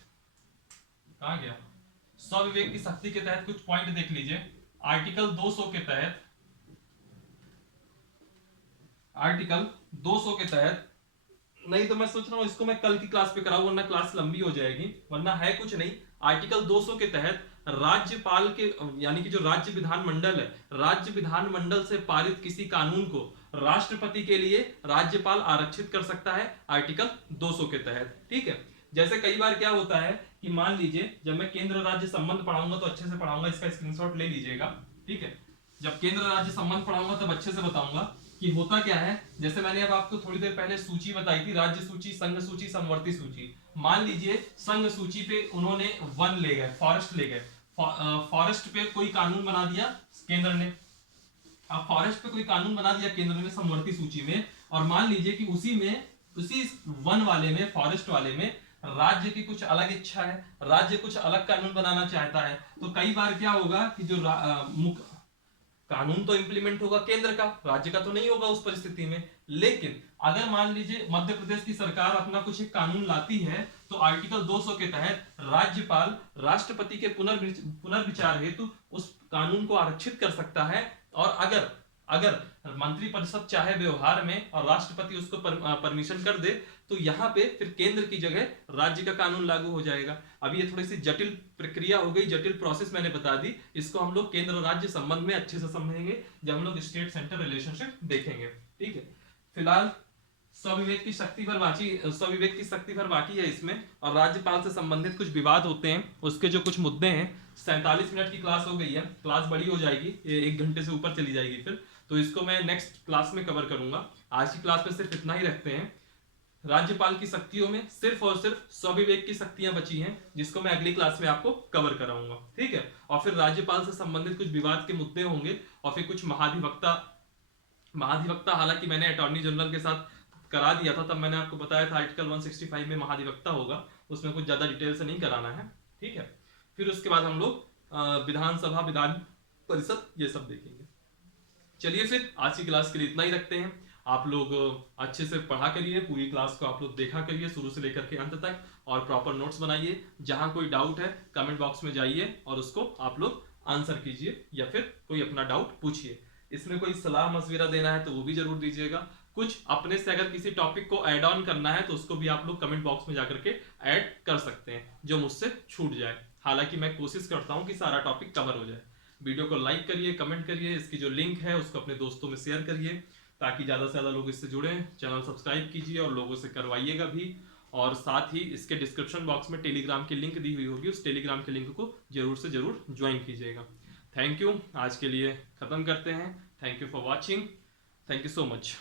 कहां गया, स्वविवेक की शक्ति के तहत कुछ पॉइंट देख लीजिए। आर्टिकल 200 के तहत, आर्टिकल 200 के तहत, नहीं तो मैं सोच रहा हूं इसको मैं कल की क्लास पे कराऊं, वरना क्लास लंबी हो जाएगी, वरना है कुछ नहीं। आर्टिकल 200 के तहत राज्यपाल के, यानी कि जो राज्य विधानमंडल है, राज्य विधानमंडल से पारित किसी कानून को राष्ट्रपति के लिए राज्यपाल आरक्षित कर सकता है, आर्टिकल 200 के तहत। ठीक है, जैसे कई बार क्या होता है कि मान लीजिए जब मैं केंद्र राज्य संबंध पढ़ाऊंगा तो अच्छे से पढ़ाऊंगा, इसका स्क्रीनशॉट ले लीजिएगा। ठीक है, जब केंद्र राज्य संबंध पढ़ाऊंगा तब अच्छे से बताऊंगा कि होता क्या है। जैसे मैंने अब आपको थोड़ी देर पहले सूची बताई थी, राज्य सूची, संघ सूची, समवर्ती सूची। मान लीजिए संघ सूची पे उन्होंने वन ले गए, फॉरेस्ट ले गए, फॉरेस्ट पे कोई कानून बना दिया केंद्र ने। अब फॉरेस्ट पे कोई कानून बना दिया केंद्र ने समवर्ती सूची में, और मान लीजिए कि उसी वन वाले में, फॉरेस्ट वाले में राज्य की कुछ अलग इच्छा है, राज्य कुछ अलग कानून बनाना चाहता है, तो कई बार क्या होगा कि जो कानून तो इंप्लीमेंट होगा केंद्र का, राज्य का तो नहीं होगा उस परिस्थिति में। लेकिन अगर मान लीजिए मध्य प्रदेश की सरकार अपना कुछ एक कानून लाती है, तो आर्टिकल 200 के तहत राज्यपाल राष्ट्रपति के पुनर्विचार हेतु उस कानून को आरक्षित कर सकता है। और अगर अगर मंत्रिपरिषद चाहे व्यवहार में और राष्ट्रपति उसको परमिशन कर दे, तो यहाँ पे फिर केंद्र की जगह राज्य का कानून लागू हो जाएगा। अब ये थोड़ी सी जटिल प्रक्रिया हो गई, जटिल प्रोसेस मैंने बता दी, इसको हम लोग केंद्र राज्य संबंध में अच्छे से समझेंगे जब हम लोग स्टेट सेंटर रिलेशनशिप देखेंगे। ठीक है, फिलहाल स्वविवेक की शक्ति भर बाकी है इसमें, और राज्यपाल से संबंधित कुछ विवाद होते हैं, उसके जो कुछ मुद्दे हैं। 47 मिनट की क्लास हो गई है, क्लास बड़ी हो जाएगी, ये 1 घंटे से ऊपर चली जाएगी फिर, तो इसको मैं नेक्स्ट क्लास में कवर करूंगा। आज की क्लास में सिर्फ इतना ही रखते हैं। राज्यपाल की शक्तियों में सिर्फ और सिर्फ स्वविवेक की शक्तियां बची हैं, जिसको मैं अगली क्लास में आपको कवर कराऊंगा। ठीक है, और फिर राज्यपाल से संबंधित कुछ विवाद के मुद्दे होंगे, और फिर कुछ महाधिवक्ता, हालांकि मैंने अटॉर्नी जनरल के साथ करा दिया था, तब मैंने आपको बताया था आर्टिकल 165 में महाधिवक्ता होगा, उसमें कुछ ज्यादा डिटेल से नहीं कराना है। ठीक है, फिर उसके बाद हम लोग विधानसभा, विधान परिषद, ये सब देखेंगे। चलिए फिर आज की क्लास के लिए इतना ही रखते हैं। आप लोग अच्छे से पढ़ा करिए, पूरी क्लास को आप लोग देखा करिए शुरू से लेकर के अंत तक, और प्रॉपर नोट्स बनाइए। जहां कोई डाउट है कमेंट बॉक्स में जाइए और उसको आप लोग आंसर कीजिए, या फिर कोई अपना डाउट पूछिए। इसमें कोई सलाह मशविरा देना है तो वो भी जरूर दीजिएगा। कुछ अपने से अगर किसी टॉपिक को ऐड ऑन करना है तो उसको भी आप लोग कमेंट बॉक्स में जाकर के ऐड कर सकते हैं, जो मुझसे छूट जाए। हालांकि मैं कोशिश करता हूं कि सारा टॉपिक कवर हो जाए। वीडियो को लाइक करिए, कमेंट करिए, इसकी जो लिंक है उसको अपने दोस्तों में शेयर करिए, ताकि ज़्यादा से ज़्यादा लोग इससे जुड़ें। चैनल सब्सक्राइब कीजिए और लोगों से करवाइएगा भी। और साथ ही इसके डिस्क्रिप्शन बॉक्स में टेलीग्राम की लिंक दी हुई होगी, उस टेलीग्राम के लिंक को जरूर से जरूर ज्वाइन कीजिएगा। थैंक यू, आज के लिए ख़त्म करते हैं। Thank you for watching, thank you so much.